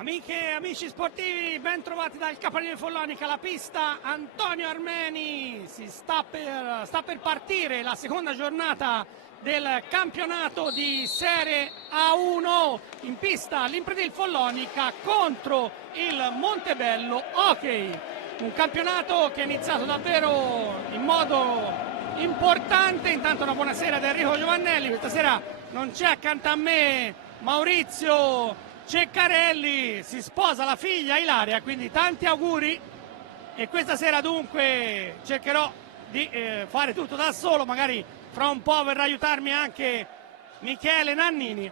Amiche e amici sportivi, ben trovati dal Capannino di Follonica, la pista Antonio Armeni. Sta per partire la seconda giornata del campionato di Serie A1 in pista l'Impredil Follonica contro il Montebello Hockey. Un campionato che è iniziato davvero in modo importante. Intanto una buonasera ad Enrico Giovannelli. Questa sera non c'è accanto a me Maurizio Ceccarelli, si sposa la figlia Ilaria, quindi tanti auguri. E questa sera dunque cercherò di fare tutto da solo, magari fra un po' verrà a aiutarmi anche Michele Nannini.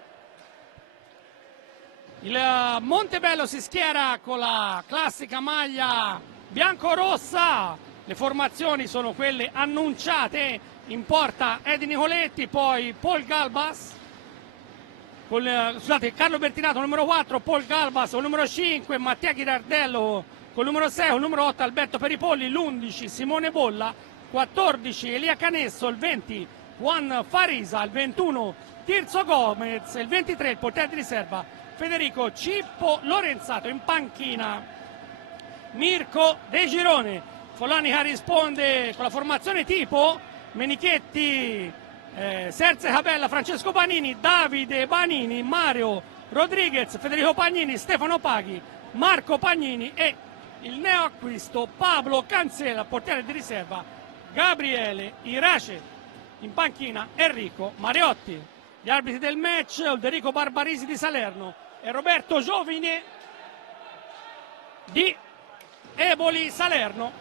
Il Montebello si schiera con la classica maglia bianco-rossa, le formazioni sono quelle annunciate, in porta Edi Nicoletti, poi Paul Galbas, Carlo Bertinato numero 4, Paul Galbas con numero 5, Mattia Ghirardello con numero 6, con numero 8 Alberto Peripolli, l'11 Simone Bolla, 14 Elia Canesso, il 20 Juan Farisa, il 21 Tirso Gomez, il 23 il portiere di riserva Federico Cippo Lorenzato. In panchina Mirko De Girone. Follonica risponde con la formazione tipo Menichetti, Serze Capella, Francesco Panini, Davide Banini, Mario Rodriguez, Federico Pagnini, Stefano Paghi, Marco Pagnini e il neoacquisto Pablo Cancella, portiere di riserva Gabriele Irace. In panchina Enrico Mariotti. Gli arbitri del match Olderico Barbarisi di Salerno e Roberto Giovine di Eboli Salerno.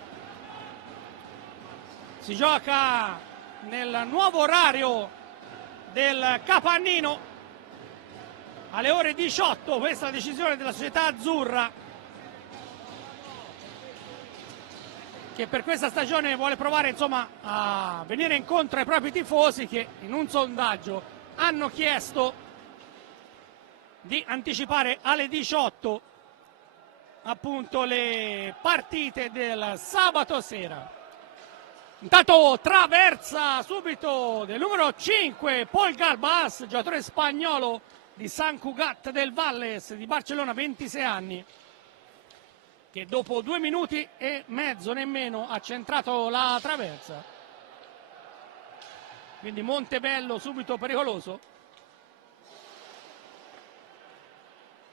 Si gioca nel nuovo orario del Capannino alle ore 18, questa è la decisione della società azzurra, che per questa stagione vuole provare insomma a venire incontro ai propri tifosi, che in un sondaggio hanno chiesto di anticipare alle 18 appunto le partite del sabato sera. Intanto traversa subito del numero 5 Paul Galbas, giocatore spagnolo di San Cugat del Valles di Barcellona, 26 anni, che dopo 2 minuti e mezzo nemmeno ha centrato la traversa. Quindi Montebello subito pericoloso.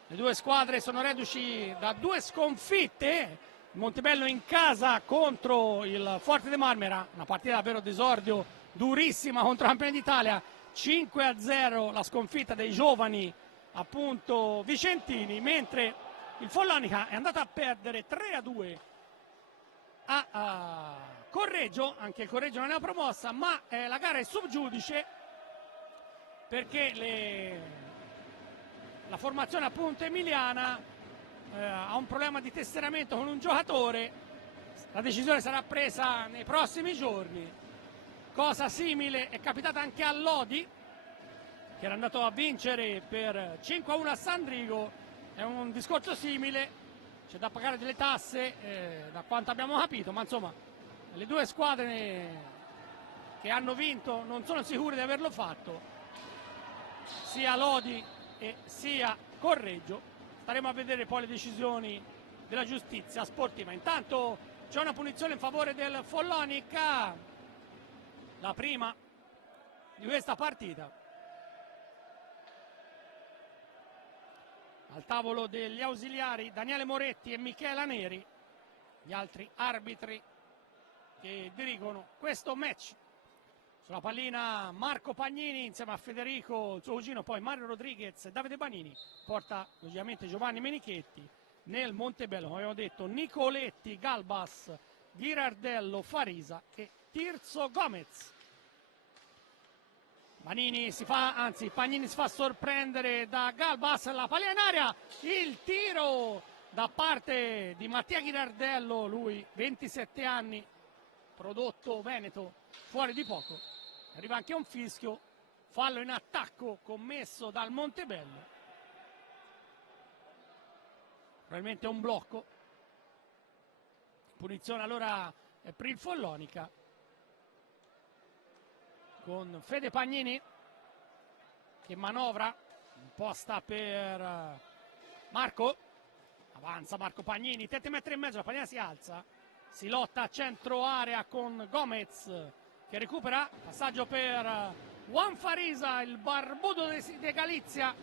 Le due squadre sono reduci da 2 sconfitte. Montebello in casa contro il Forte de Marmera, una partita davvero d'esordio durissima contro il campione d'Italia, 5-0 la sconfitta dei giovani appunto vicentini, mentre il Follonica è andato a perdere 3-2 a Correggio. Anche il Correggio non è una promossa, ma la gara è sub giudice perché la formazione appunto emiliana ha un problema di tesseramento con un giocatore. La decisione sarà presa nei prossimi giorni. Cosa simile è capitata anche a Lodi, che era andato a vincere per 5-1 a Sandrigo. È un discorso simile, c'è da pagare delle tasse da quanto abbiamo capito, ma insomma le due squadre che hanno vinto non sono sicure di averlo fatto, sia Lodi e sia Correggio. Staremo a vedere poi le decisioni della giustizia sportiva. Intanto c'è una punizione in favore del Follonica, la prima di questa partita. Al tavolo degli ausiliari Daniele Moretti e Michela Neri, gli altri arbitri che dirigono questo match. Sulla pallina Marco Pagnini insieme a Federico, il suo cugino, poi Mario Rodriguez e Davide Banini. Porta logicamente Giovanni Menichetti. Nel Montebello, come avevo detto, Nicoletti, Galbas, Ghirardello, Farisa e Tirso Gomez. Pagnini si fa sorprendere da Galbas, la pallina in aria, il tiro da parte di Mattia Ghirardello, lui 27 anni, prodotto veneto, fuori di poco. Arriva anche un fischio, fallo in attacco commesso dal Montebello. Probabilmente un blocco. Punizione allora per il Follonica, con Fede Pagnini che manovra, imposta per Marco, Avanza Marco Pagnini, 7,5 metri, la pallina si alza, si lotta a centro area con Gomez che recupera, passaggio per Juan Farisa, il barbudo di Galizia,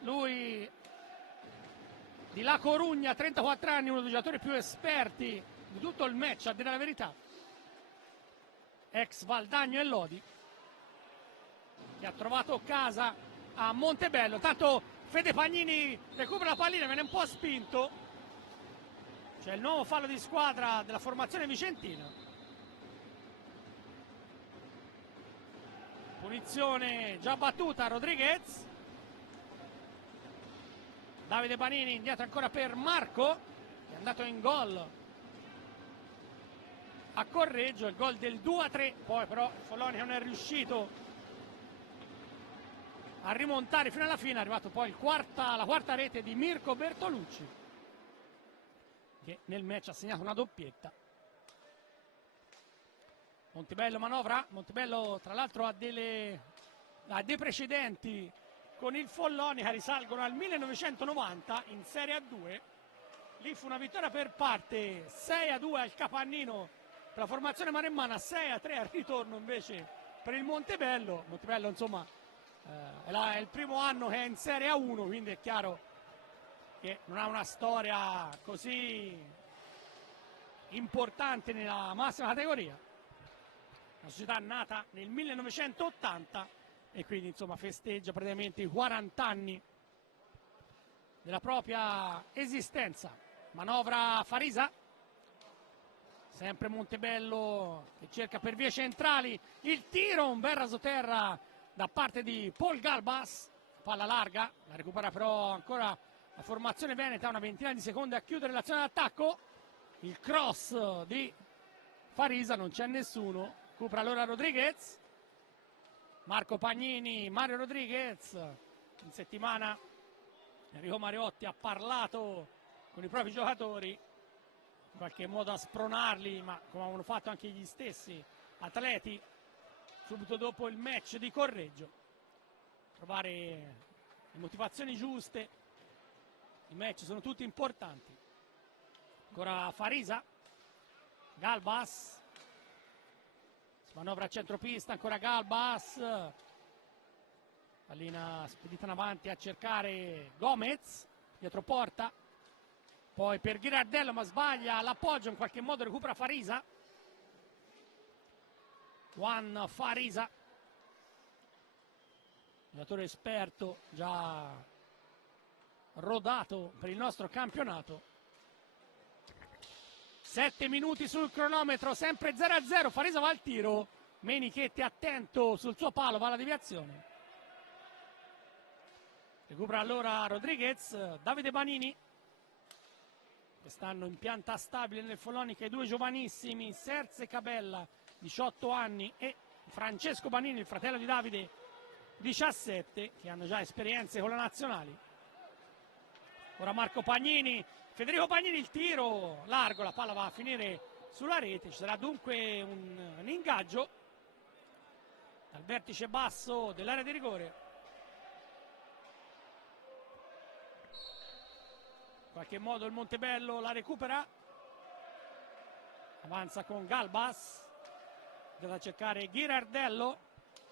lui di La Corugna, 34 anni, uno dei giocatori più esperti di tutto il match, a dire la verità, ex Valdagno e Lodi, che ha trovato casa a Montebello. Tanto Fede Pagnini recupera la pallina, viene un po' spinto, c'è il nuovo fallo di squadra della formazione vicentina, punizione già battuta. Rodriguez, Davide Banini indietro ancora per Marco, che è andato in gol a Correggio, il gol del 2-3, poi però Foloni non è riuscito a rimontare fino alla fine, è arrivato poi la quarta rete di Mirko Bertolucci, che nel match ha segnato una doppietta. Montebello manovra, Montebello tra l'altro ha dei precedenti con il Follonia che risalgono al 1990 in Serie A2. Lì fu una vittoria per parte, 6-2 al Capannino per la formazione maremmana, 6-3 al ritorno invece per il Montebello. Montebello insomma è il primo anno che è in Serie A1, quindi è chiaro che non ha una storia così importante nella massima categoria. Una società nata nel 1980 e quindi insomma festeggia praticamente i 40 anni della propria esistenza. Manovra Farisa, sempre Montebello che cerca per vie centrali il tiro, un bel rasoterra da parte di Paul Galbas, palla larga, la recupera però ancora la formazione veneta, una ventina di secondi a chiudere l'azione d'attacco, il cross di Farisa, non c'è nessuno, recupera allora Rodriguez, Marco Pagnini, Mario Rodriguez. In settimana Enrico Mariotti ha parlato con i propri giocatori, in qualche modo a spronarli, ma come hanno fatto anche gli stessi atleti subito dopo il match di Correggio, trovare le motivazioni giuste. I match sono tutti importanti. Ancora Farisa, Galbas, manovra a centropista, ancora Galbas, pallina spedita in avanti a cercare Gomez, dietro porta, poi per Ghirardello ma sbaglia l'appoggio, in qualche modo recupera Farisa, Juan Farisa, giocatore esperto, già rodato per il nostro campionato. 7 minuti sul cronometro, sempre 0-0, Farisa va al tiro, Menichetti attento sul suo palo, va alla deviazione. Recupera allora Rodriguez, Davide Banini, quest'anno in pianta stabile nel Follonica i due giovanissimi, Serse Cabella, 18 anni, e Francesco Banini, il fratello di Davide, 17, che hanno già esperienze con la nazionali. Ora Marco Pagnini, Federico Pagnini, il tiro largo, la palla va a finire sulla rete, ci sarà dunque un ingaggio dal vertice basso dell'area di rigore. In qualche modo il Montebello la recupera, avanza con Galbas, deve cercare Ghirardello,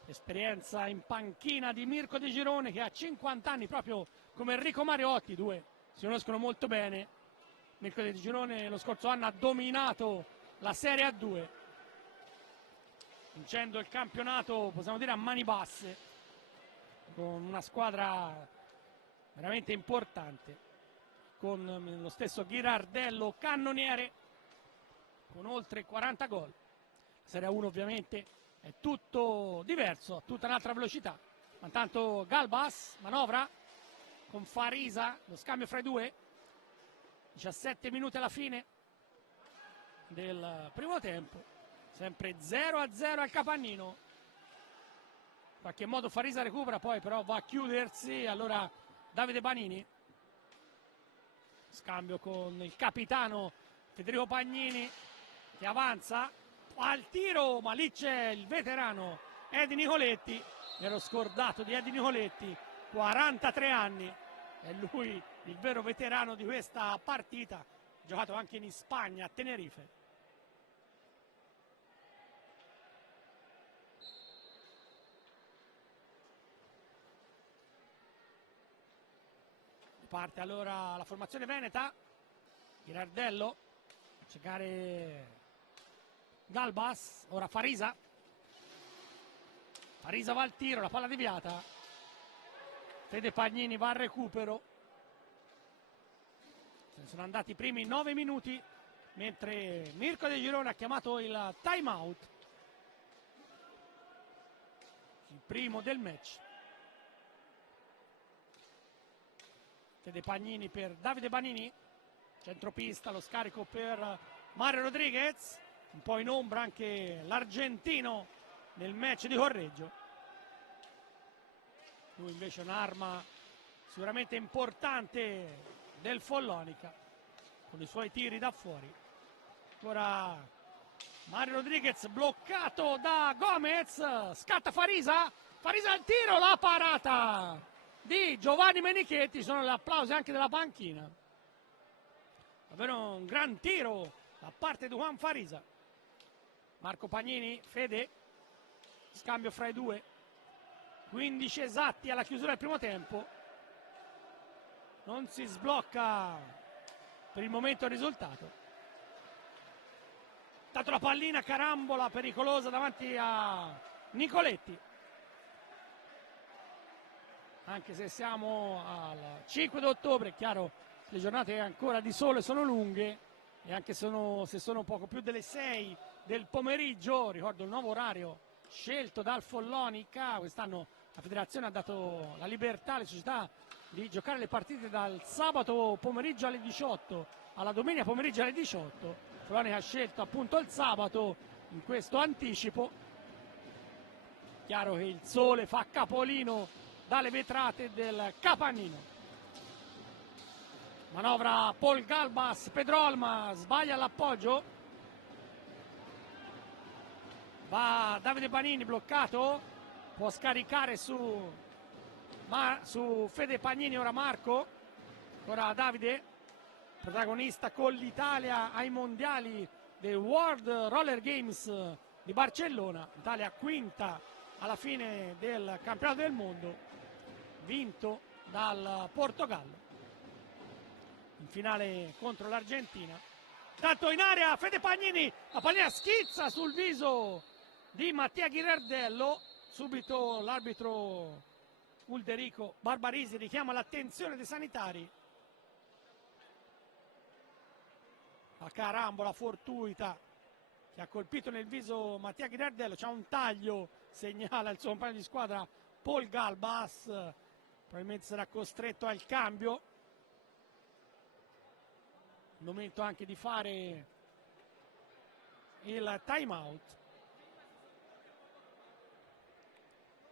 esperienza in panchina di Mirko De Girone che ha 50 anni proprio come Enrico Mariotti, due si conoscono molto bene. Mirko De Girone lo scorso anno ha dominato la Serie A2, vincendo il campionato possiamo dire a mani basse, con una squadra veramente importante, con lo stesso Ghirardello cannoniere con oltre 40 gol. Serie A1 ovviamente è tutto diverso, a tutta un'altra velocità, ma intanto Galbas manovra con Farisa, lo scambio fra i due, 17 minuti alla fine del primo tempo, sempre 0-0 al Capannino. In qualche modo Farisa recupera, poi però va a chiudersi, allora Davide Banini, scambio con il capitano Federico Pagnini che avanza al tiro, ma lì c'è il veterano Edi Nicoletti, mi ero scordato di Edi Nicoletti, 43 anni, è lui il vero veterano di questa partita, ha giocato anche in Spagna, a Tenerife. Parte allora la formazione veneta, Girardello, a cercare Galbas, ora Farisa va al tiro, la palla deviata, Fede Pagnini va al recupero, se ne sono andati i primi 9 minuti, mentre Mirko De Girone ha chiamato il time out, il primo del match. Fede Pagnini per Davide Banini, centropista, lo scarico per Mario Rodriguez, un po' in ombra anche l'argentino nel match di Correggio. Lui invece è un'arma sicuramente importante del Follonica con i suoi tiri da fuori. Ora Mario Rodriguez bloccato da Gomez, scatta Farisa al tiro, la parata di Giovanni Menichetti, sono gli applausi anche della panchina. Davvero un gran tiro da parte di Juan Farisa. Marco Pagnini, Fede, scambio fra i due, 15 esatti alla chiusura del primo tempo, non si sblocca per il momento il risultato. Tanto la pallina, carambola pericolosa davanti a Nicoletti. Anche se siamo al 5 d'ottobre, è chiaro, le giornate ancora di sole sono lunghe e anche se sono poco più delle 6 del pomeriggio, ricordo il nuovo orario scelto dal Follonica, quest'anno la federazione ha dato la libertà alle società di giocare le partite dal sabato pomeriggio alle 18 alla domenica pomeriggio alle 18. Follonica ha scelto appunto il sabato in questo anticipo. Chiaro che il sole fa capolino dalle vetrate del Capannino. Manovra Paul Galbas, Pedro Olma sbaglia l'appoggio, va Davide Banini bloccato, può scaricare su Fede Pagnini, ora Marco, ora Davide, protagonista con l'Italia ai mondiali dei World Roller Games di Barcellona, Italia quinta alla fine del campionato del mondo vinto dal Portogallo in finale contro l'Argentina. Tanto in area Fede Pagnini, la pallina schizza sul viso di Mattia Girardello, subito l'arbitro Ulderico Barbarisi richiama l'attenzione dei sanitari. La carambola fortuita che ha colpito nel viso Mattia Girardello, c'è un taglio, segnala il suo compagno di squadra Paul Galbas, probabilmente sarà costretto al cambio. Il momento anche di fare il time out.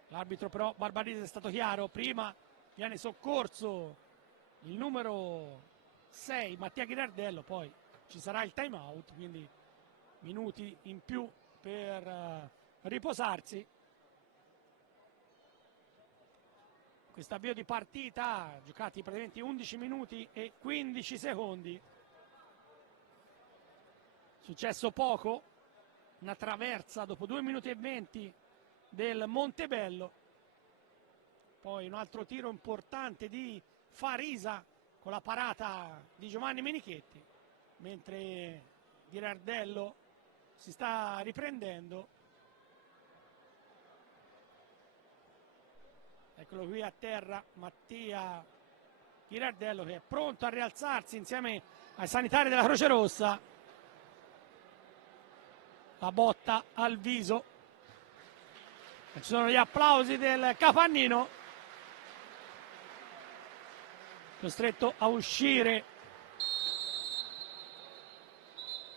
L'arbitro però Barbarisi è stato chiaro, prima viene soccorso il numero 6 Mattia Girardello, poi ci sarà il time out, quindi minuti in più per riposarsi. Questo avvio di partita, giocati praticamente 11 minuti e 15 secondi. Successo poco, una traversa dopo 2 minuti e 20 del Montebello. Poi un altro tiro importante di Farisa con la parata di Giovanni Menichetti, mentre Girardello si sta riprendendo. Eccolo qui a terra Mattia Girardello che è pronto a rialzarsi insieme ai sanitari della Croce Rossa. La botta al viso. Ci sono gli applausi del Capannino, costretto a uscire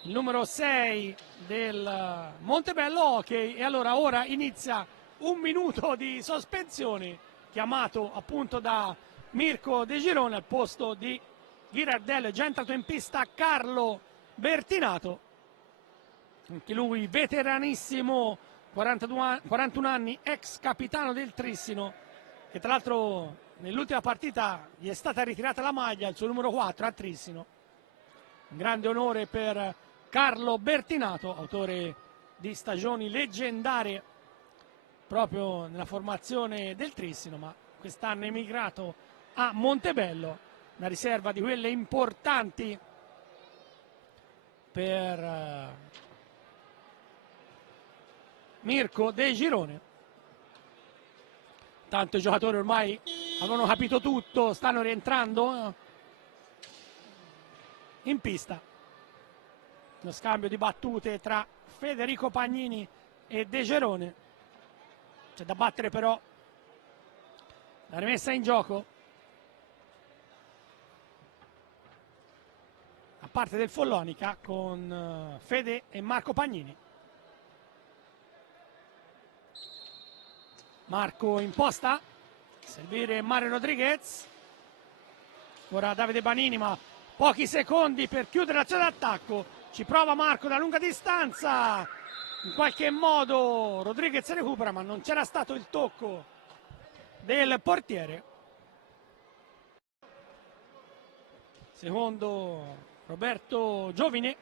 il numero 6 del Montebello Hockey. E allora ora inizia un minuto di sospensione, chiamato appunto da Mirko De Girone al posto di Girardello. È già entrato in pista Carlo Bertinato, anche lui veteranissimo, 41 anni, ex capitano del Trissino, che tra l'altro nell'ultima partita gli è stata ritirata la maglia, il suo numero 4 a Trissino. Un grande onore per Carlo Bertinato, autore di stagioni leggendarie proprio nella formazione del Trissino, ma quest'anno è emigrato a Montebello, una riserva di quelle importanti per Mirko De Girone. Tanto i giocatori ormai avevano capito tutto, stanno rientrando in pista. Lo scambio di battute tra Federico Pagnini e De Girone. C'è da battere però la rimessa in gioco a parte del Follonica con Fede e Marco Pagnini. Marco imposta, servire Mario Rodriguez, ora Davide Banini, ma pochi secondi per chiudere l'azione d'attacco, ci prova Marco da lunga distanza, in qualche modo Rodriguez recupera ma non c'era stato il tocco del portiere. Secondo Roberto Giovine,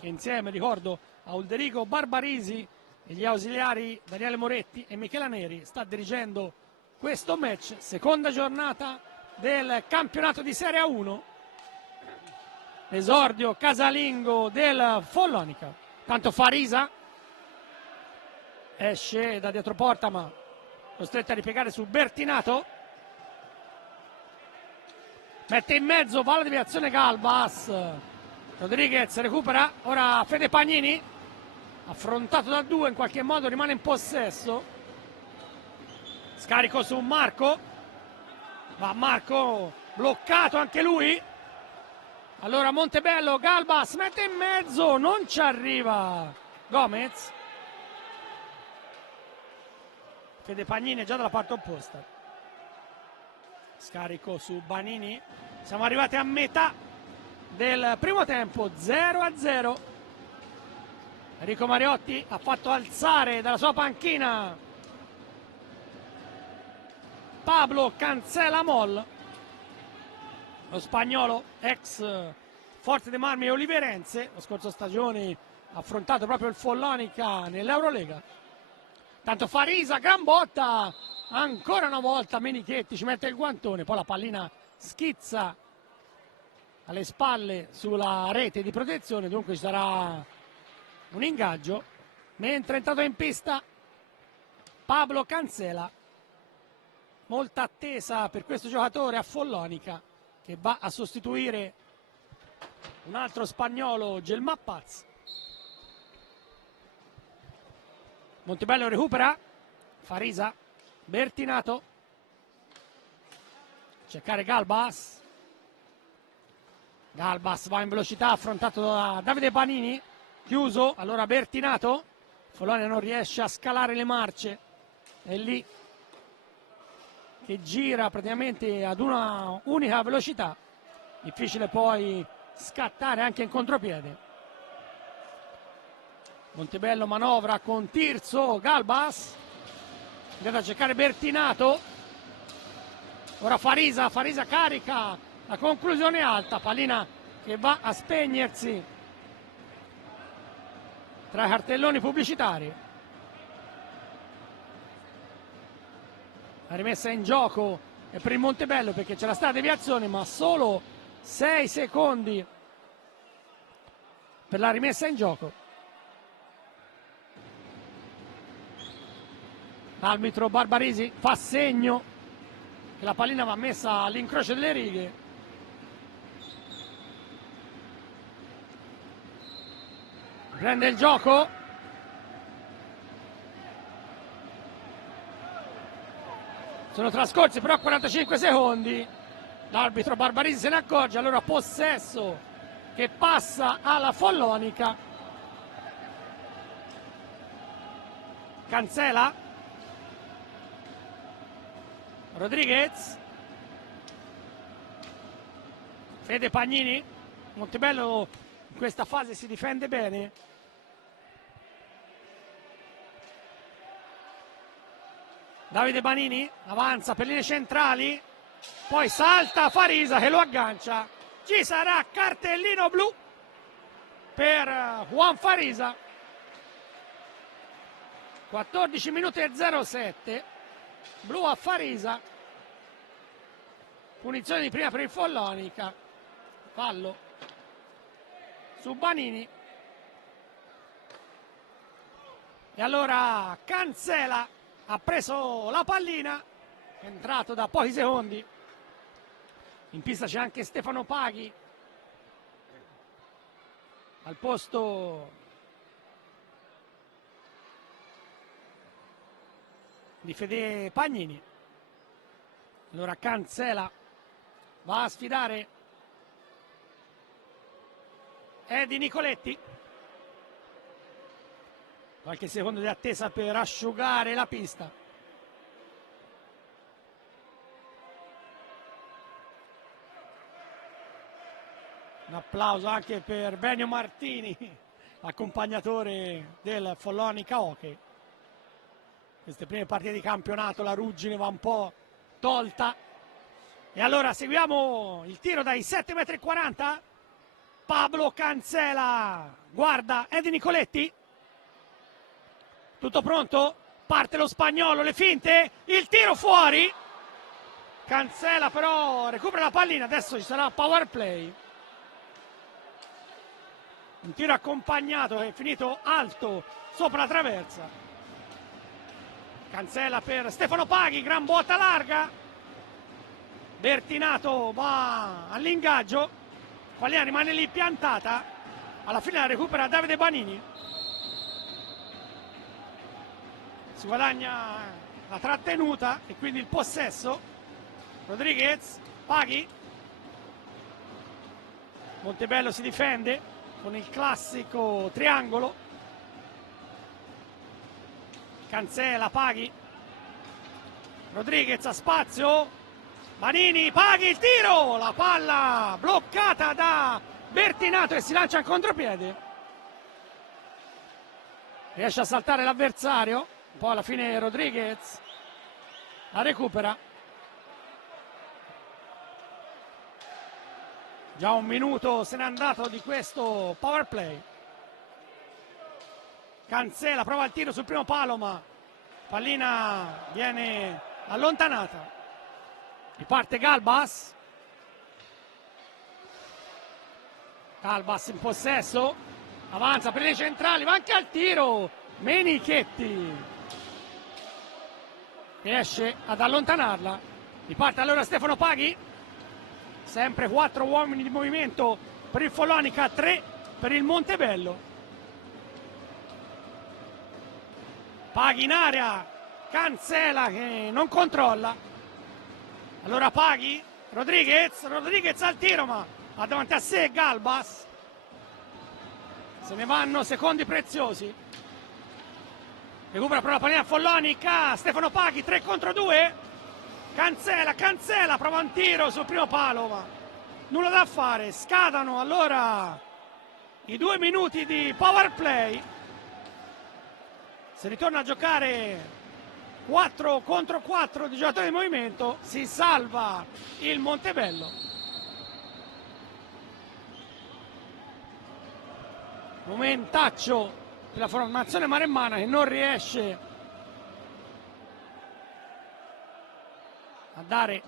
che insieme, ricordo, a Ulderico Barbarisi e gli ausiliari Daniele Moretti e Michela Neri sta dirigendo questo match, seconda giornata del campionato di Serie A1, esordio casalingo del Follonica. Tanto Farisa esce da dietro porta ma costretto a ripiegare su Bertinato, mette in mezzo, va alla deviazione Galbas, Rodriguez recupera, ora Fede Pagnini, affrontato da due, in qualche modo rimane in possesso, scarico su Marco, ma Marco bloccato anche lui, allora Montebello, Galbas mette in mezzo, non ci arriva Gomez, Fede Pagnini è già dalla parte opposta, scarico su Banini, siamo arrivati a metà del primo tempo, 0-0. Enrico Mariotti ha fatto alzare dalla sua panchina Pablo Cancela Moll, lo spagnolo ex Forte dei Marmi e Oliverense, la scorsa stagione ha affrontato proprio il Follonica nell'Eurolega. Tanto Farisa, gran botta, ancora una volta Menichetti ci mette il guantone, poi la pallina schizza alle spalle sulla rete di protezione, dunque ci sarà un ingaggio, mentre è entrato in pista Pablo Cancela, molta attesa per questo giocatore a Follonica che va a sostituire un altro spagnolo, Gelma Paz. Montebello recupera, Farisa, Bertinato, cercare Galbas, Galbas va in velocità, affrontato da Davide Banini, chiuso, allora Bertinato, Follonia non riesce a scalare le marce, è lì che gira praticamente ad una unica velocità, difficile poi scattare anche in contropiede. Montebello manovra con Tirso, Galbas, deve cercare Bertinato, ora Farisa, Farisa carica, la conclusione alta, pallina che va a spegnersi tra i cartelloni pubblicitari. La rimessa in gioco è per il Montebello perché c'è la stata deviazione, ma solo 6 secondi per la rimessa in gioco. L'arbitro Barbarisi fa segno che la pallina va messa all'incrocio delle righe. Prende il gioco, sono trascorsi però 45 secondi, l'arbitro Barbarisi se ne accorge, allora possesso che passa alla Follonica. Cancela, Rodriguez, Fede Pagnini, Montebello in questa fase si difende bene. Davide Banini avanza per linee centrali, poi salta Farisa che lo aggancia. Ci sarà cartellino blu per Juan Farisa. 14 minuti e 07, blu a Farisa, punizione di prima per il Follonica, fallo su Banini. E allora Cancela ha preso la pallina, è entrato da pochi secondi. In pista c'è anche Stefano Paghi al posto di Fede Pagnini. Allora Cancela va a sfidare Edi Nicoletti. Qualche secondo di attesa per asciugare la pista. Un applauso anche per Benio Martini, accompagnatore del Follonica Hockey. Queste prime partite di campionato la ruggine va un po' tolta. E allora seguiamo il tiro dai 7,40 metri. Pablo Cancela guarda Edi Nicoletti. Tutto pronto? Parte lo spagnolo, le finte, il tiro fuori. Cancela però recupera la pallina, adesso ci sarà power play. Un tiro accompagnato che è finito alto sopra la traversa. Cancela per Stefano Paghi, gran botta larga. Bertinato va all'ingaggio, pallina rimane lì piantata. Alla fine la recupera Davide Banini. Si guadagna la trattenuta e quindi il possesso. Rodriguez, Paghi. Montebello si difende con il classico triangolo. Cancela, Paghi. Rodriguez a spazio. Banini, Paghi, il tiro! La palla bloccata da Bertinato e si lancia in contropiede. Riesce a saltare l'avversario. Poi alla fine Rodriguez la recupera. Già un minuto se n'è andato di questo power play. Cancela prova il tiro sul primo palo, ma pallina viene allontanata. Riparte Galbas. Galbas in possesso. Avanza per le centrali, va anche al tiro. Menichetti riesce ad allontanarla. Riparte allora Stefano Paghi. Sempre 4 uomini di movimento per il Follonica, 3 per il Montebello. Paghi in area, Cancela che non controlla. Allora Paghi, Rodriguez al tiro, ma ha davanti a sé Galbas. Se ne vanno secondi preziosi. Recupera però la pallina Follonica, Stefano Paghi, 3 contro 2. Cancela, prova un tiro sul primo palo, ma nulla da fare. Scadano allora i 2 minuti di power play. Si ritorna a giocare 4 contro 4 di giocatori di movimento. Si salva il Montebello. Momentaccio per la formazione maremmana che non riesce a dare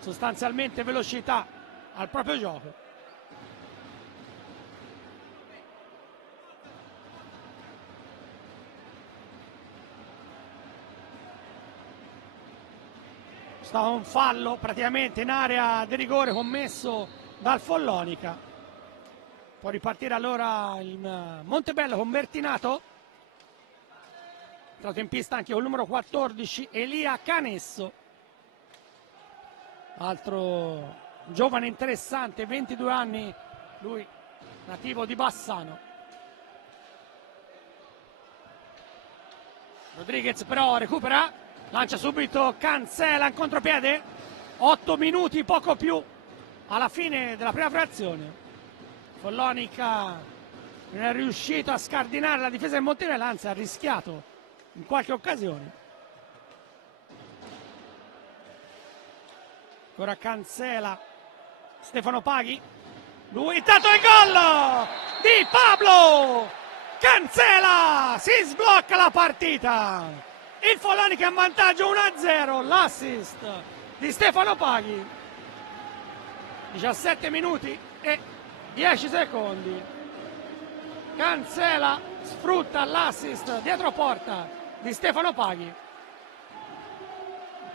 sostanzialmente velocità al proprio gioco. Sta un fallo praticamente in area di rigore commesso dal Follonica. Può ripartire allora il Montebello con Bertinato. È entrato in pista anche con il numero 14 Elia Canesso. Altro giovane interessante, 22 anni, lui nativo di Bassano. Rodriguez però recupera, lancia subito Cancela in contropiede. 8 minuti, poco più, alla fine della prima frazione. Follonica non è riuscito a scardinare la difesa del Montebello, anzi ha rischiato in qualche occasione. Ancora Cancela, Stefano Paghi, lui intanto il gol di Pablo Cancela, si sblocca la partita, il Follonica in vantaggio 1-0, l'assist di Stefano Paghi, 17 minuti e 10 secondi, Cancela sfrutta l'assist dietro porta di Stefano Paghi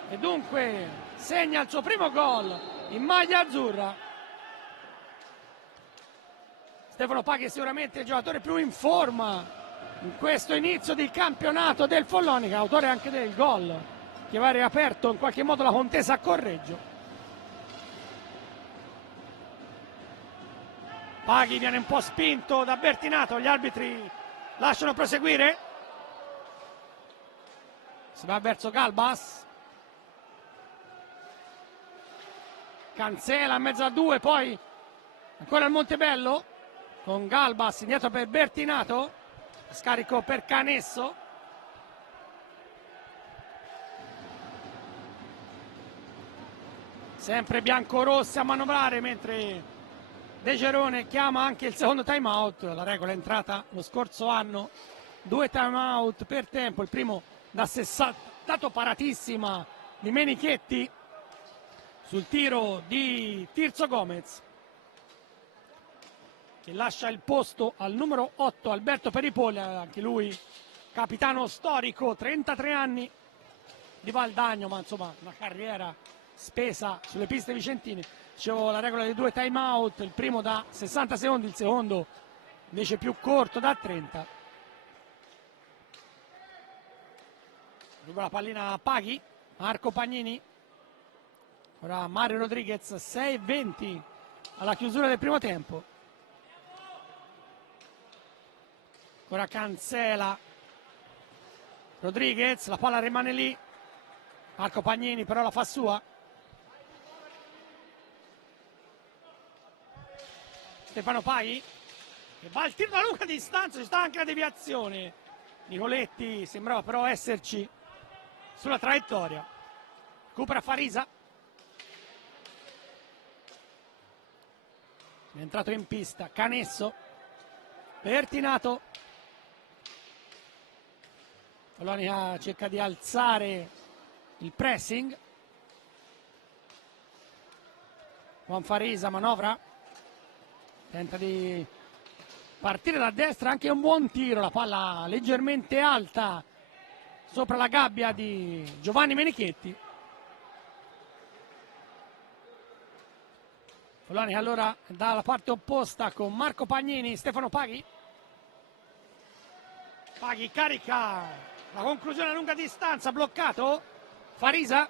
e dunque segna il suo primo gol in maglia azzurra. Stefano Paghi è sicuramente il giocatore più in forma in questo inizio di campionato del Follonica, autore anche del gol che va riaperto in qualche modo la contesa a Correggio. Paghi viene un po' spinto da Bertinato, gli arbitri lasciano proseguire, si va verso Galbas, Cancela in mezzo a due, poi ancora il Montebello con Galbas indietro per Bertinato, scarico per Canesso, sempre biancorossi a manovrare mentre De Gerone chiama anche il secondo time out. La regola è entrata lo scorso anno, 2 time out per tempo, il primo da 60, dato paratissima di Menichetti sul tiro di Tirso Gomez, che lascia il posto al numero 8 Alberto Peripoli, anche lui capitano storico, 33 anni di Valdagno, ma insomma una carriera spesa sulle piste vicentine. Dicevo, la regola dei 2 time out, il primo da 60 secondi, il secondo invece più corto da 30. Ruba la pallina a Paghi, Marco Pagnini, ora Mario Rodriguez, 6:20 alla chiusura del primo tempo. Ora Cancela, Rodriguez, la palla rimane lì, Marco Pagnini però la fa sua, Stefano Paghi che va al tiro da lunga distanza, ci sta anche la deviazione, Nicoletti sembrava però esserci sulla traiettoria, recupera Farisa, è entrato in pista Canesso, Bertinato, Follonica cerca di alzare il pressing, Juan Farisa manovra, tenta di partire da destra, anche un buon tiro, la palla leggermente alta sopra la gabbia di Giovanni Menichetti. Follonica allora dalla parte opposta con Marco Pagnini, Stefano Paghi, Paghi carica la conclusione a lunga distanza, bloccato Farisa,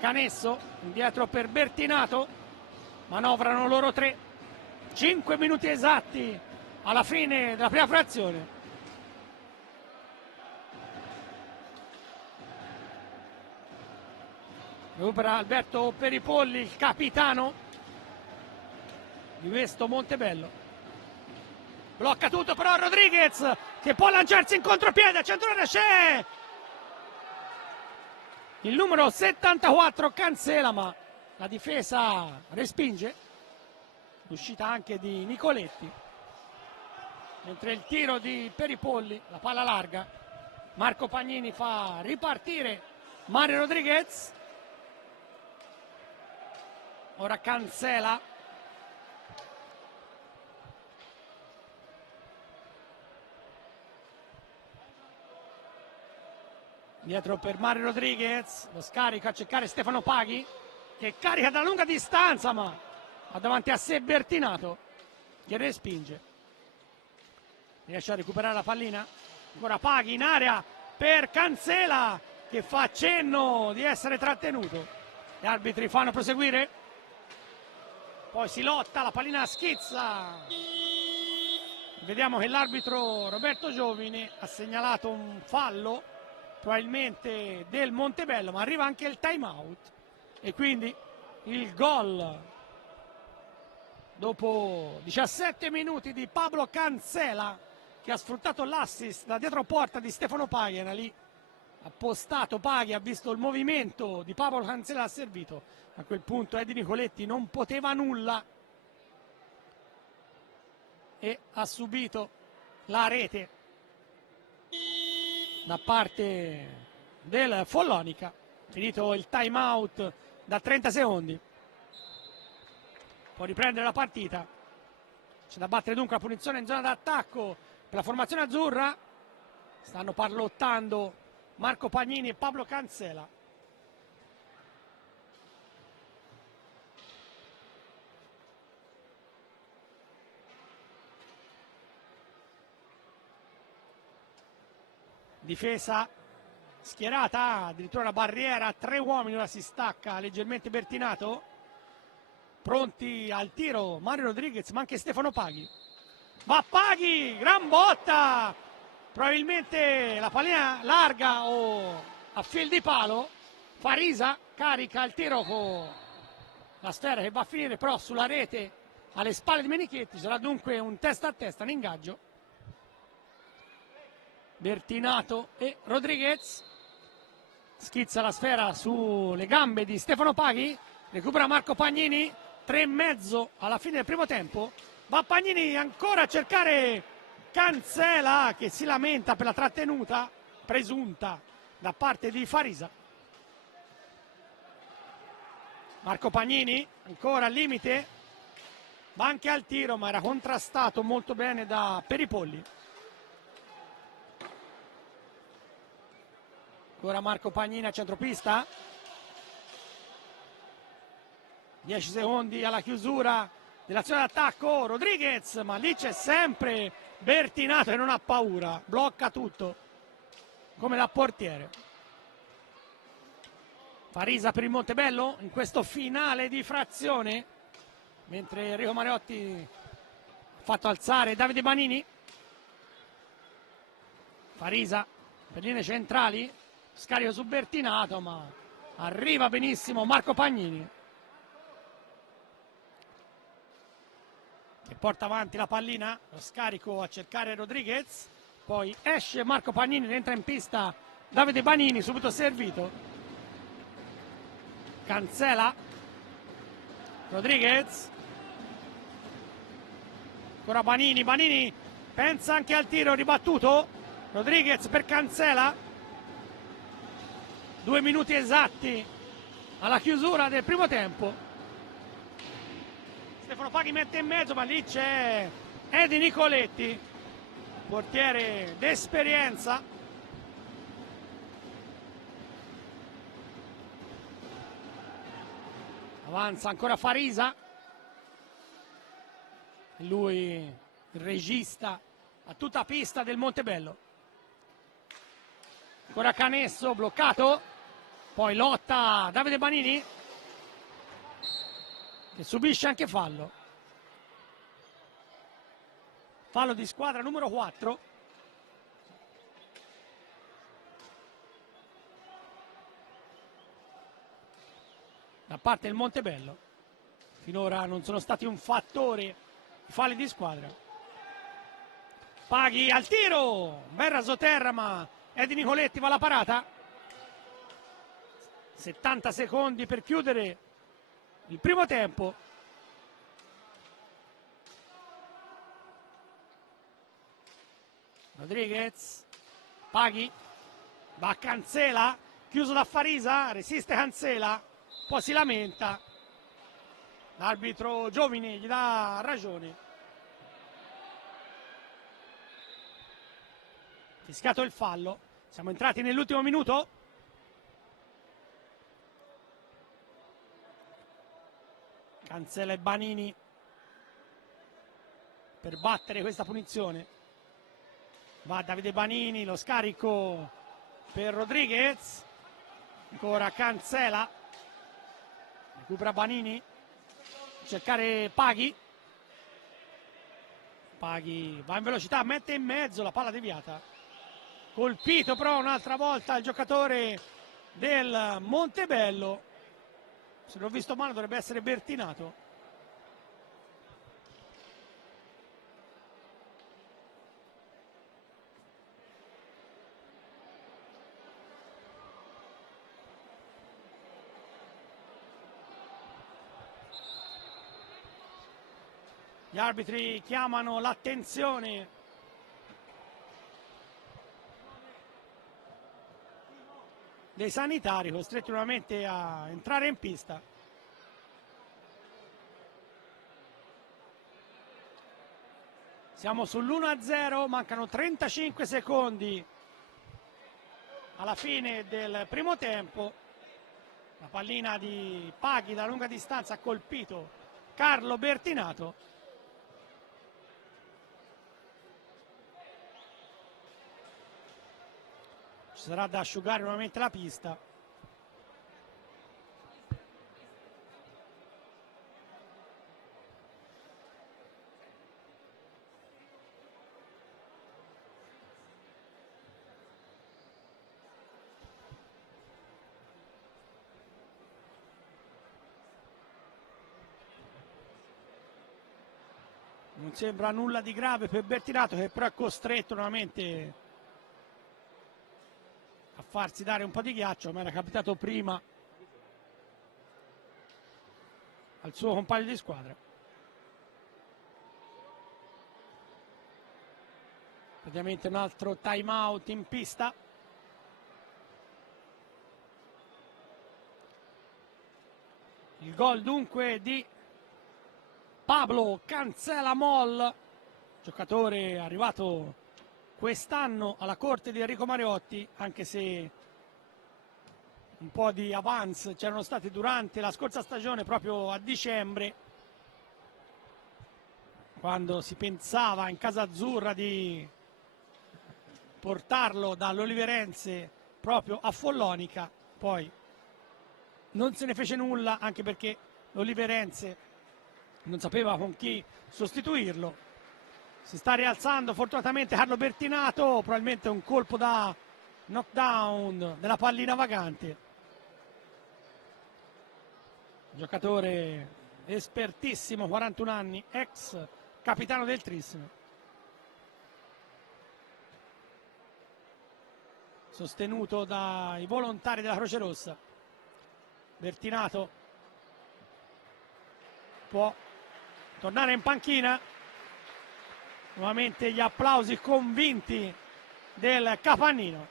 Canesso indietro per Bertinato, manovrano loro tre, 5 minuti esatti alla fine della prima frazione. Recupera Alberto Peripolli, il capitano di questo Montebello. Blocca tutto però Rodriguez che può lanciarsi in contropiede, a centrone c'è il numero 74 Cancela, ma la difesa respinge, l'uscita anche di Nicoletti, mentre il tiro di Peripolli, la palla larga, Marco Pagnini fa ripartire Mario Rodriguez, ora Cancela, dietro per Mario Rodriguez, lo scarico a cercare Stefano Paghi che carica da lunga distanza ma ha davanti a sé Bertinato che respinge, riesce a recuperare la pallina, ancora Paghi in area per Cancela che fa cenno di essere trattenuto, gli arbitri fanno proseguire, poi si lotta, la pallina schizza, vediamo che l'arbitro Roberto Giovine ha segnalato un fallo probabilmente del Montebello, ma arriva anche il time out e quindi il gol dopo 17 minuti di Pablo Cancela che ha sfruttato l'assist da dietro porta di Stefano Paghi, era lì ha postato Paghi, ha visto il movimento di Pablo Cancela, ha servito. A quel punto Eddie Nicoletti non poteva nulla e ha subito la rete da parte del Follonica. Finito il time out da 30 secondi, può riprendere la partita. C'è da battere dunque la punizione in zona d'attacco per la formazione azzurra. Stanno parlottando Marco Pagnini e Pablo Cancela. Difesa schierata, addirittura la barriera, 3 uomini, ora si stacca leggermente Bertinato. Pronti al tiro Mario Rodriguez, ma anche Stefano Paghi. Va Paghi, gran botta! Probabilmente la pallina larga o a fil di palo. Farisa carica il tiro con la sfera che va a finire però sulla rete alle spalle di Menichetti. Sarà dunque un testa a testa in ingaggio. Bertinato e Rodriguez. Schizza la sfera sulle gambe di Stefano Paghi. Recupera Marco Pagnini. 3,5 alla fine del primo tempo. Va Pagnini ancora a cercare Cancela, che si lamenta per la trattenuta presunta da parte di Farisa. Marco Pagnini ancora al limite, va anche al tiro ma era contrastato molto bene da Peripolli. Ancora Marco Pagnini a centropista. 10 secondi alla chiusura dell'azione d'attacco. Rodriguez, ma lì c'è sempre Bertinato che non ha paura, blocca tutto come da portiere. Farisa per il Montebello in questo finale di frazione, mentre Enrico Mariotti ha fatto alzare Davide Banini. Farisa per linee centrali, scarico su Bertinato, ma arriva benissimo Marco Pagnini, che porta avanti la pallina, lo scarico a cercare Rodriguez, poi esce Marco Pagnini, rientra in pista Davide Banini, subito servito. Cancela, Rodriguez, ancora Banini, Banini pensa anche al tiro ribattuto, Rodriguez per Cancela. 2 minuti esatti alla chiusura del primo tempo. Stefano Paghi mette in mezzo, ma lì c'è Eddie Nicoletti, portiere d'esperienza. Avanza ancora Farisa, lui il regista a tutta pista del Montebello. Ancora Canesso bloccato, poi lotta Davide Banini che subisce anche fallo. Fallo di squadra numero 4. Da parte del Montebello. Finora non sono stati un fattore i falli di squadra. Paghi al tiro, bel rasoterra ma Eddie Nicoletti va alla parata. 70 secondi per chiudere il primo tempo. Rodriguez, Paghi, va a Cancela, chiuso da Farisa, resiste Cancela, poi si lamenta. L'arbitro Giovini gli dà ragione. Fischiato il fallo, siamo entrati nell'ultimo minuto. Cancela e Banini per battere questa punizione. Va Davide Banini, lo scarico per Rodriguez, ancora Cancela, recupera Banini, cercare Paghi. Paghi va in velocità, mette in mezzo, la palla deviata. Colpito però un'altra volta il giocatore del Montebello. Se l'ho visto male dovrebbe essere Bertinato. Gli arbitri chiamano l'attenzione dei sanitari, costretti nuovamente a entrare in pista. Siamo sull'1-0, mancano 35 secondi alla fine del primo tempo. La pallina di Paghi da lunga distanza ha colpito Carlo Bertinato. Ci sarà da asciugare nuovamente la pista. Non sembra nulla di grave per Bertinato, che però è costretto nuovamente a farsi dare un po' di ghiaccio, ma era capitato prima al suo compagno di squadra. Ovviamente un altro time out in pista. Il gol dunque di Pablo Cancela Mol, giocatore arrivato quest'anno alla corte di Enrico Mariotti, anche se un po' di avance c'erano stati durante la scorsa stagione, proprio a dicembre, quando si pensava in casa azzurra di portarlo dall'Oliverense proprio a Follonica. Poi non se ne fece nulla, anche perché l'Oliverense non sapeva con chi sostituirlo. Si sta rialzando fortunatamente Carlo Bertinato, probabilmente un colpo da knockdown della pallina vagante. Giocatore espertissimo, 41 anni, ex capitano del Trissimo. Sostenuto dai volontari della Croce Rossa. Bertinato può tornare in panchina. Nuovamente gli applausi convinti del Capannino.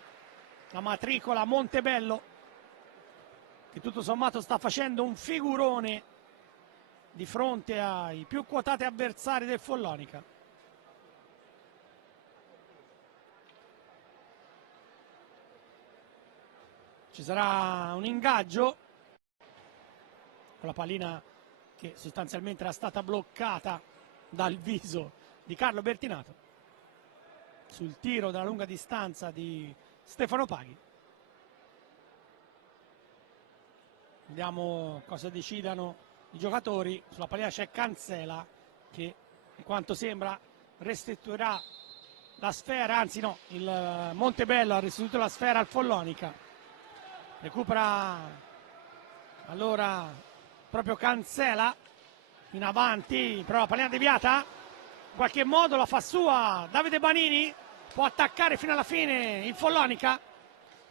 La matricola Montebello, che tutto sommato sta facendo un figurone di fronte ai più quotati avversari del Follonica. Ci sarà un ingaggio con la pallina che sostanzialmente era stata bloccata dal viso di Carlo Bertinato sul tiro dalla lunga distanza di Stefano Paghi. Vediamo cosa decidano i giocatori. Sulla pallina c'è Cancela che, in quanto sembra, restituirà la sfera, anzi no, il Montebello ha restituito la sfera al Follonica. Recupera allora proprio Cancela in avanti, però la pallina deviata, in qualche modo la fa sua Davide Banini, può attaccare fino alla fine il Follonica.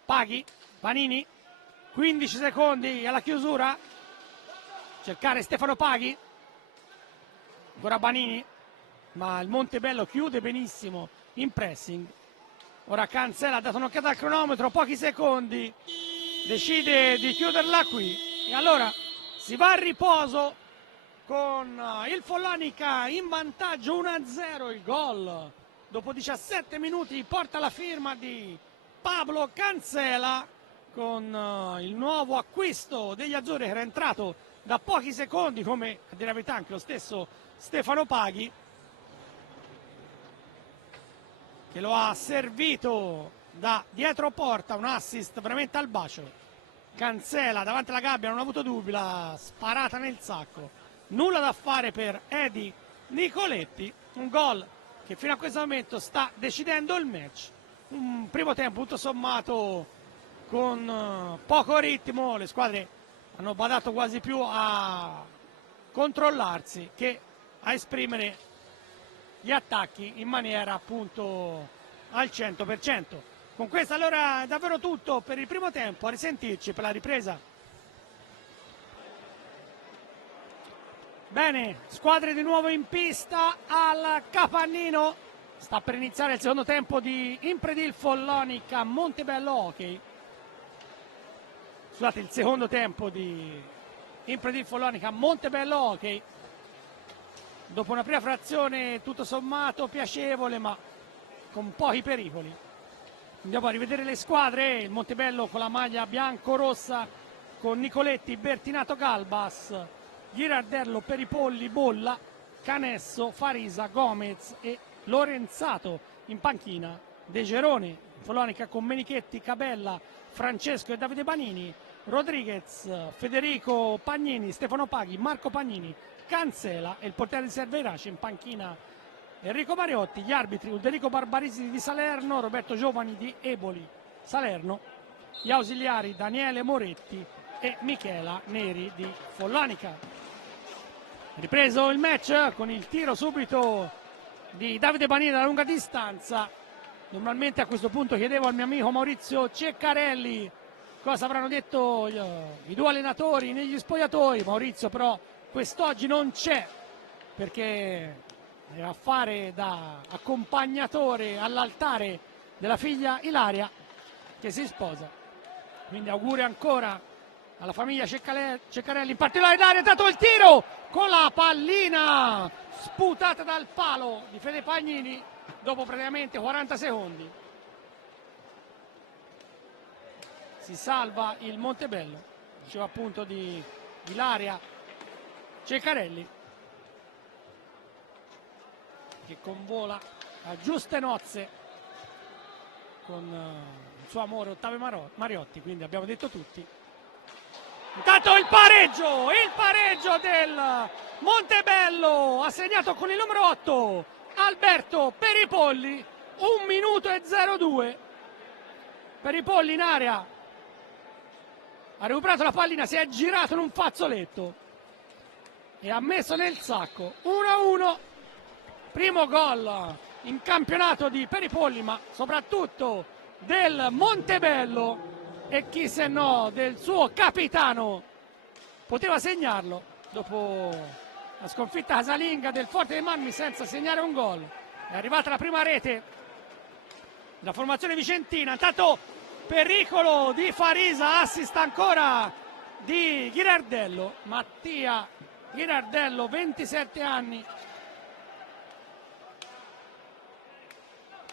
Paghi, Banini, 15 secondi alla chiusura, cercare Stefano Paghi, ancora Banini, ma il Montebello chiude benissimo in pressing. Ora Cancela ha dato un'occhiata al cronometro, pochi secondi, decide di chiuderla qui e allora si va a riposo con il Follonica in vantaggio 1-0. Il gol dopo 17 minuti porta la firma di Pablo Cancela, con il nuovo acquisto degli azzurri che era entrato da pochi secondi, come a dire la verità anche lo stesso Stefano Paghi, che lo ha servito da dietro porta, un assist veramente al bacio. Cancela davanti alla gabbia non ha avuto dubbi, l'ha sparata nel sacco. Nulla da fare per Edi Nicoletti, un gol che fino a questo momento sta decidendo il match. Un primo tempo tutto sommato con poco ritmo, le squadre hanno badato quasi più a controllarsi che a esprimere gli attacchi in maniera appunto al 100%. Con questo allora è davvero tutto per il primo tempo, a risentirci per la ripresa. Bene, squadre di nuovo in pista al Capannino. Sta per iniziare il secondo tempo di Impredil Follonica Montebello Hockey. Scusate, il secondo tempo di Impredil Follonica Montebello Hockey. Dopo una prima frazione tutto sommato piacevole, ma con pochi pericoli. Andiamo a rivedere le squadre. Il Montebello con la maglia bianco-rossa con Nicoletti, Bertinato, Galbas, Ghirardello, Peripolli, Bolla, Canesso, Farisa, Gomez e Lorenzato. In panchina De Gerone, Follonica con Menichetti, Cabella, Francesco e Davide Banini, Rodriguez, Federico Pagnini, Stefano Paghi, Marco Pagnini, Cancela e il portiere di Serveirace. In panchina Enrico Mariotti. Gli arbitri Ulderico Barbarisi di Salerno, Roberto Giovani di Eboli Salerno, gli ausiliari Daniele Moretti e Michela Neri di Follonica. Ripreso il match con il tiro subito di Davide Banini da lunga distanza. Normalmente a questo punto chiedevo al mio amico Maurizio Ceccarelli cosa avranno detto i due allenatori negli spogliatoi. Maurizio però quest'oggi non c'è perché è a fare da accompagnatore all'altare della figlia Ilaria che si sposa. Quindi auguri ancora alla famiglia Ceccarelli, in particolare d'aria. È dato il tiro con la pallina sputata dal palo di Fede Pagnini dopo praticamente 40 secondi. Si salva il Montebello, diceva appunto di Ilaria Ceccarelli, che convola a giuste nozze con il suo amore Ottavio Mariotti, quindi abbiamo detto tutti. Intanto il pareggio del Montebello ha segnato con il numero 8 Alberto Peripolli, 1 minuto e 02. Peripolli in area, ha recuperato la pallina, si è girato in un fazzoletto e ha messo nel sacco. 1-1, primo gol in campionato di Peripolli, ma soprattutto del Montebello, e chi se no del suo capitano poteva segnarlo dopo la sconfitta casalinga del Forte dei Marmi senza segnare un gol. È arrivata la prima rete della formazione vicentina. Intanto pericolo di Farisa, assist ancora di Ghirardello, Mattia Ghirardello, 27 anni.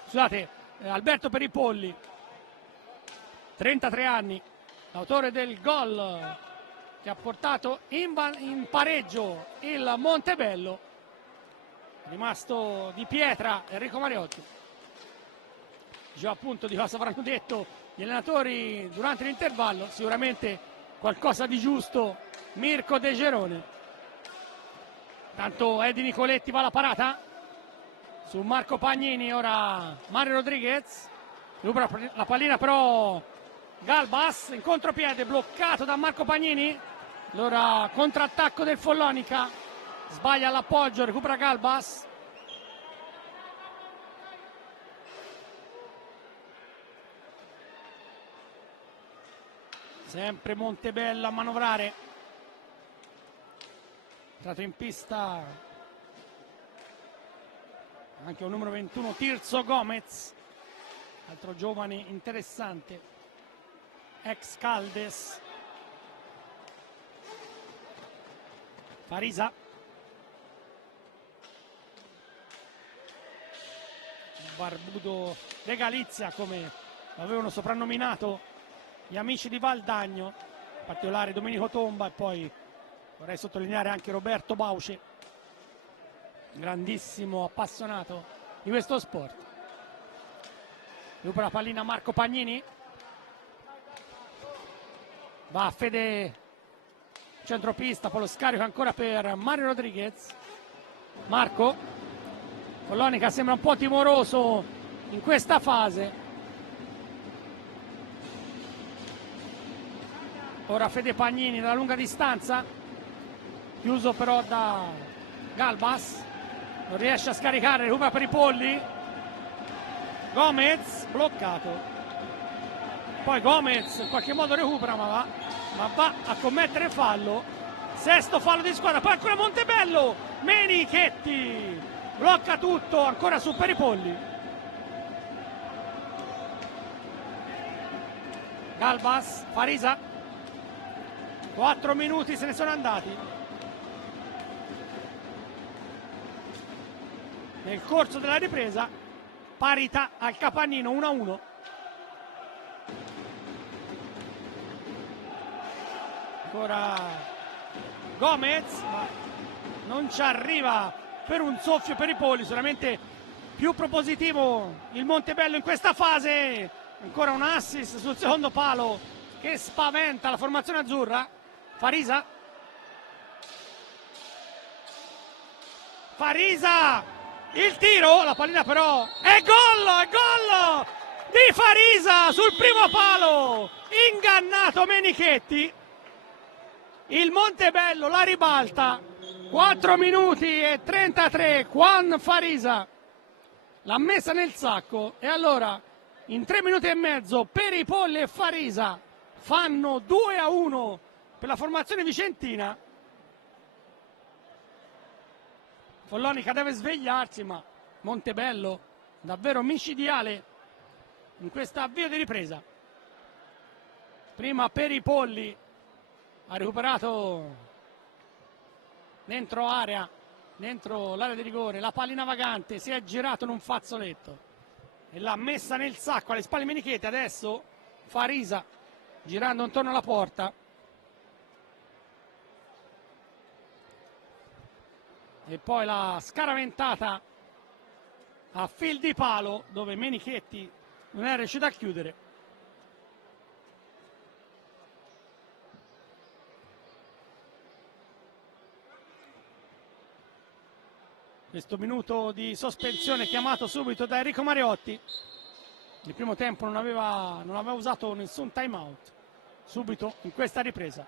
Scusate, Alberto Peripolli, 33 anni, l'autore del gol che ha portato in pareggio il Montebello. Rimasto di pietra Enrico Mariotti. Dicevo appunto di cosa avranno detto gli allenatori durante l'intervallo, sicuramente qualcosa di giusto Mirko De Gerone. Tanto Edi Nicoletti va alla parata su Marco Pagnini, ora Mario Rodriguez, recupera la pallina però Galbas in contropiede, bloccato da Marco Pagnini. Allora contrattacco del Follonica, sbaglia l'appoggio, recupera Galbas. Sempre Montebello a manovrare. Entrato in pista anche un numero 21 Tirso Gomez, altro giovane interessante, ex Caldes. Farisa, il barbuto De Galizia come l'avevano soprannominato gli amici di Valdagno, in particolare Domenico Tomba, e poi vorrei sottolineare anche Roberto Bauce, grandissimo appassionato di questo sport. Recupera la pallina Marco Pagnini, va a Fede centropista, poi lo scarico ancora per Mario Rodriguez. Marco, Follonica sembra un po' timoroso in questa fase. Ora Fede Pagnini dalla lunga distanza, chiuso però da Galbas, non riesce a scaricare, recupera per i polli. Gomez bloccato, poi Gomez in qualche modo recupera ma va a commettere fallo sesto fallo di squadra, poi ancora Montebello, Menichetti blocca tutto, ancora su per i Polli. Galbas, Farisa, 4 minuti se ne sono andati. Nel corso della ripresa, parità al Capannino, 1-1. Ancora Gomez, ma non ci arriva per un soffio per i Polli, solamente più propositivo il Montebello in questa fase. Ancora un assist sul secondo palo che spaventa la formazione azzurra. Farisa, il tiro, la pallina però è gol di Farisa sul primo palo, ingannato Menichetti. Il Montebello la ribalta, 4 minuti e 33, Juan Farisa l'ha messa nel sacco e allora in 3 minuti e mezzo Peripolli e Farisa fanno 2-1 per la formazione vicentina. Follonica deve svegliarsi, ma Montebello davvero micidiale in questo avvio di ripresa. Prima Peripolli ha recuperato dentro l'area di rigore, la pallina vagante, si è girato in un fazzoletto e l'ha messa nel sacco alle spalle Menichetti. Adesso Farisa girando intorno alla porta e poi la scaraventata a fil di palo dove Menichetti non è riuscito a chiudere. Questo minuto di sospensione chiamato subito da Enrico Mariotti. Nel primo tempo non aveva usato nessun time out subito in questa ripresa.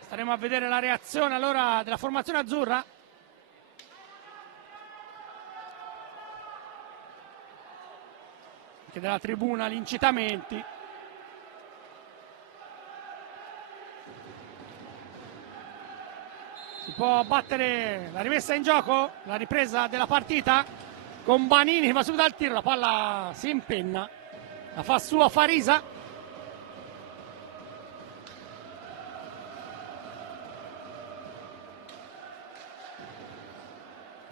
Staremo a vedere la reazione allora della formazione azzurra. Anche della tribuna gli incitamenti. Si può battere la rimessa in gioco, la ripresa della partita con Banini che va subito al tiro, la palla si impenna, la fa sua Farisa.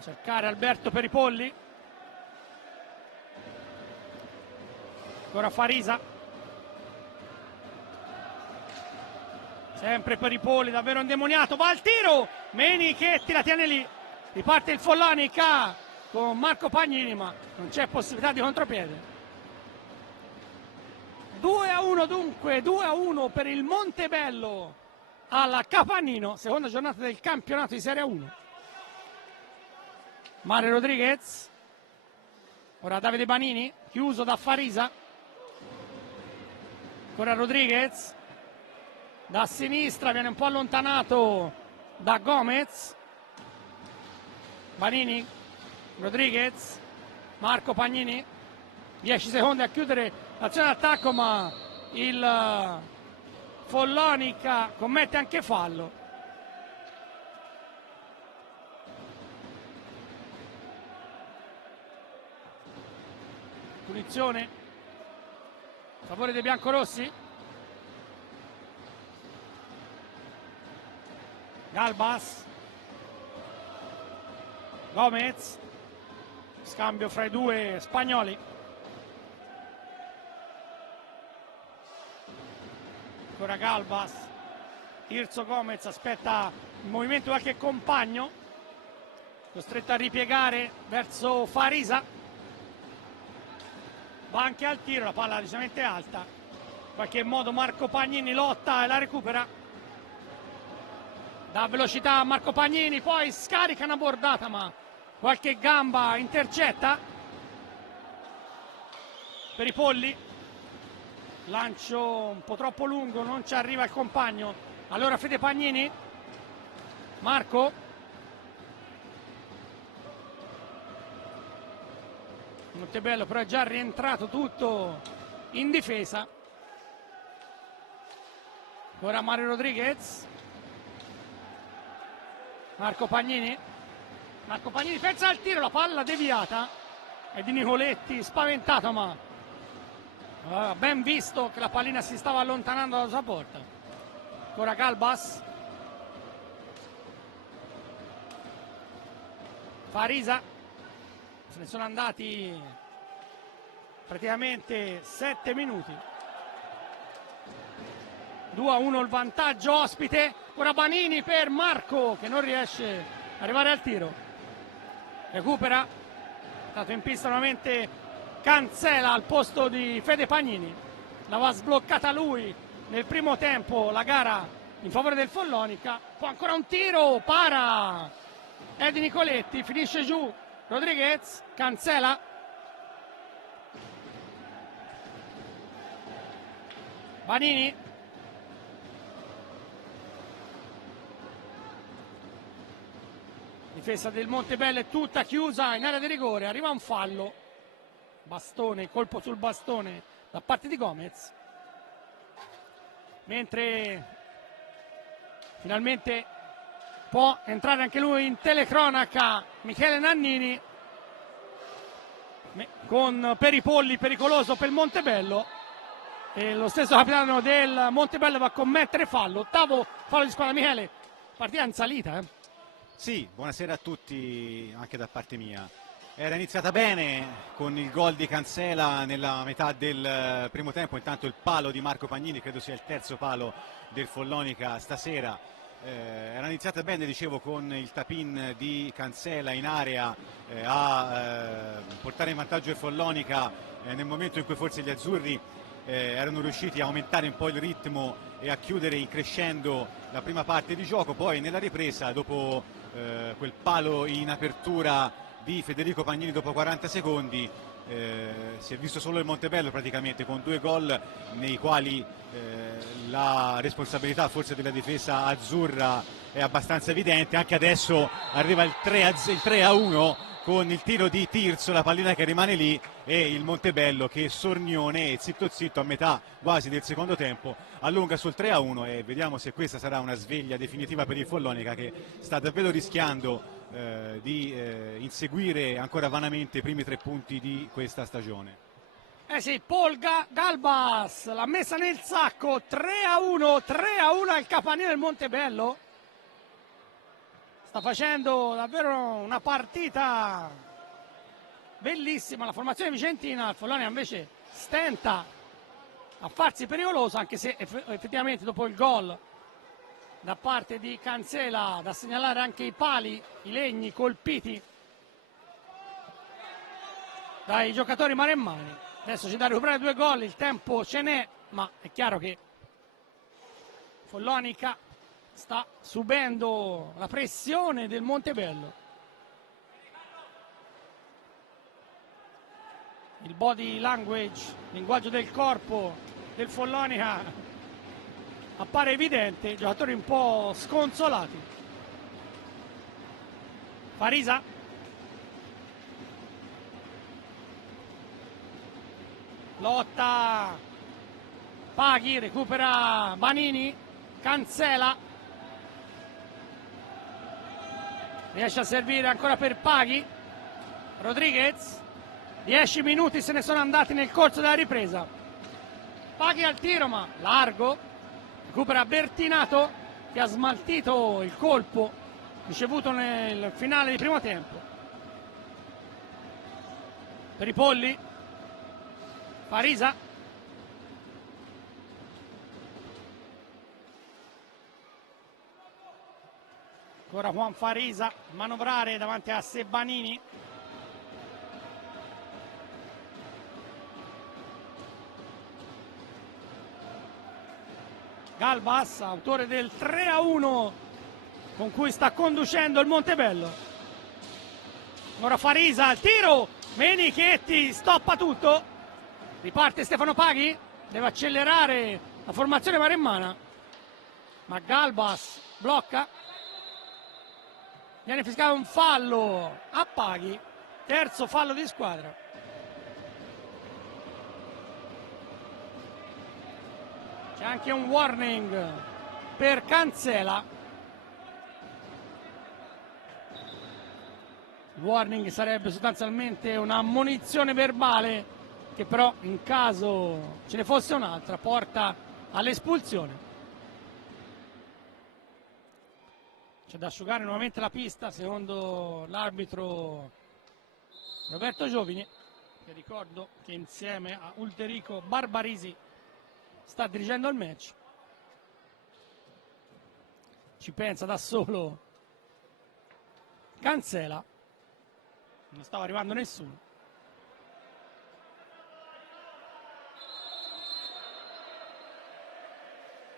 Cercare Alberto Peripolli, ancora Farisa, sempre Peripolli, davvero indemoniato, va al tiro, Menichetti la tiene lì, riparte il Follonica con Marco Pagnini, ma non c'è possibilità di contropiede. 2-1 dunque, 2-1 per il Montebello alla Capannino, seconda giornata del campionato di Serie 1. Mario Rodriguez, ora Davide Banini, chiuso da Farisa, ancora Rodriguez, da sinistra viene un po' allontanato da Gomez, Banini, Rodriguez, Marco Pagnini, 10 secondi a chiudere l'azione d'attacco, ma il Follonica commette anche fallo. Punizione a favore dei biancorossi. Galbas, Gomez, scambio fra i due spagnoli. Ancora Galbas, Tirso Gomez aspetta il movimento di qualche compagno, costretto a ripiegare verso Farisa, va anche al tiro, la palla decisamente alta, in qualche modo Marco Pagnini lotta e la recupera. Dà velocità a Marco Pagnini, poi scarica una bordata, ma qualche gamba intercetta. Peripolli, lancio un po' troppo lungo, non ci arriva il compagno. Allora Fede Pagnini, Marco. Montebello però è già rientrato tutto in difesa. Ora Mario Rodriguez. Marco Pagnini pensa al tiro, la palla deviata, è di Nicoletti, spaventato ma ben visto che la pallina si stava allontanando dalla sua porta. Ancora Galbas, Farisa, se ne sono andati praticamente 7 minuti. 2-1 il vantaggio ospite. Ora Banini per Marco che non riesce ad arrivare al tiro. Recupera, è stato in pista nuovamente Cancela al posto di Fede Pagnini. L'aveva sbloccata lui nel primo tempo la gara in favore del Follonica. Poi ancora un tiro, para Edi Nicoletti, finisce giù Rodriguez, Cancela. Banini. Difesa del Montebello è tutta chiusa in area di rigore, arriva un fallo. Bastone, colpo sul bastone da parte di Gomez. Mentre finalmente può entrare anche lui in telecronaca Michele Nannini con Peripolli, pericoloso per il Montebello. E lo stesso capitano del Montebello va a commettere fallo. Ottavo fallo di squadra. Michele, partita in salita, Sì, buonasera a tutti anche da parte mia. Era iniziata bene con il gol di Cancela nella metà del primo tempo, intanto il palo di Marco Pagnini, credo sia il terzo palo del Follonica stasera. Era iniziata bene, dicevo, con il tap-in di Cancela in area a portare in vantaggio il Follonica nel momento in cui forse gli azzurri erano riusciti a aumentare un po' il ritmo e a chiudere in crescendo la prima parte di gioco. Poi nella ripresa, dopo quel palo in apertura di Federico Pagnini dopo 40 secondi, si è visto solo il Montebello praticamente con 2 gol nei quali la responsabilità forse della difesa azzurra è abbastanza evidente. Anche adesso arriva il 3-1 con il tiro di Tirso, la pallina che rimane lì, e il Montebello che sornione e zitto zitto a metà quasi del secondo tempo allunga sul 3-1, e vediamo se questa sarà una sveglia definitiva per il Follonica, che sta davvero rischiando di inseguire ancora vanamente i primi 3 punti di questa stagione. Sì, Paul Galbas l'ha messa nel sacco. 3-1 al capannino del Montebello. Sta facendo davvero una partita bellissima la formazione vicentina. Il Follonica invece stenta a farsi pericoloso, anche se effettivamente dopo il gol da parte di Cancela da segnalare anche i pali, i legni colpiti dai giocatori maremmani. Adesso c'è da recuperare 2 gol, il tempo ce n'è, ma è chiaro che Follonica sta subendo la pressione del Montebello. Il body language, il linguaggio del corpo del Follonica appare evidente, giocatori un po' sconsolati. Farisa, lotta Paghi, recupera Banini, Cancela, riesce a servire ancora per Paghi. Rodriguez, 10 minuti se ne sono andati nel corso della ripresa. Paghi al tiro ma largo, recupera Bertinato che ha smaltito il colpo ricevuto nel finale di primo tempo. Peripolli, Farisa, ancora Juan Farisa, manovrare davanti a Sebanini. Galbas, autore del 3-1 con cui sta conducendo il Montebello. Ora Farisa, il tiro, Menichetti stoppa tutto. Riparte Stefano Paghi, deve accelerare la formazione maremmana, ma Galbas blocca. Viene fiscato un fallo a Paghi, terzo fallo di squadra. C'è anche un warning per Cancela. Il warning sarebbe sostanzialmente una ammonizione verbale che però in caso ce ne fosse un'altra porta all'espulsione. C'è da asciugare nuovamente la pista secondo l'arbitro Roberto Giovini, che ricordo che insieme a Ulterico Barbarisi sta dirigendo il match. Ci pensa da solo Cancela, non stava arrivando nessuno.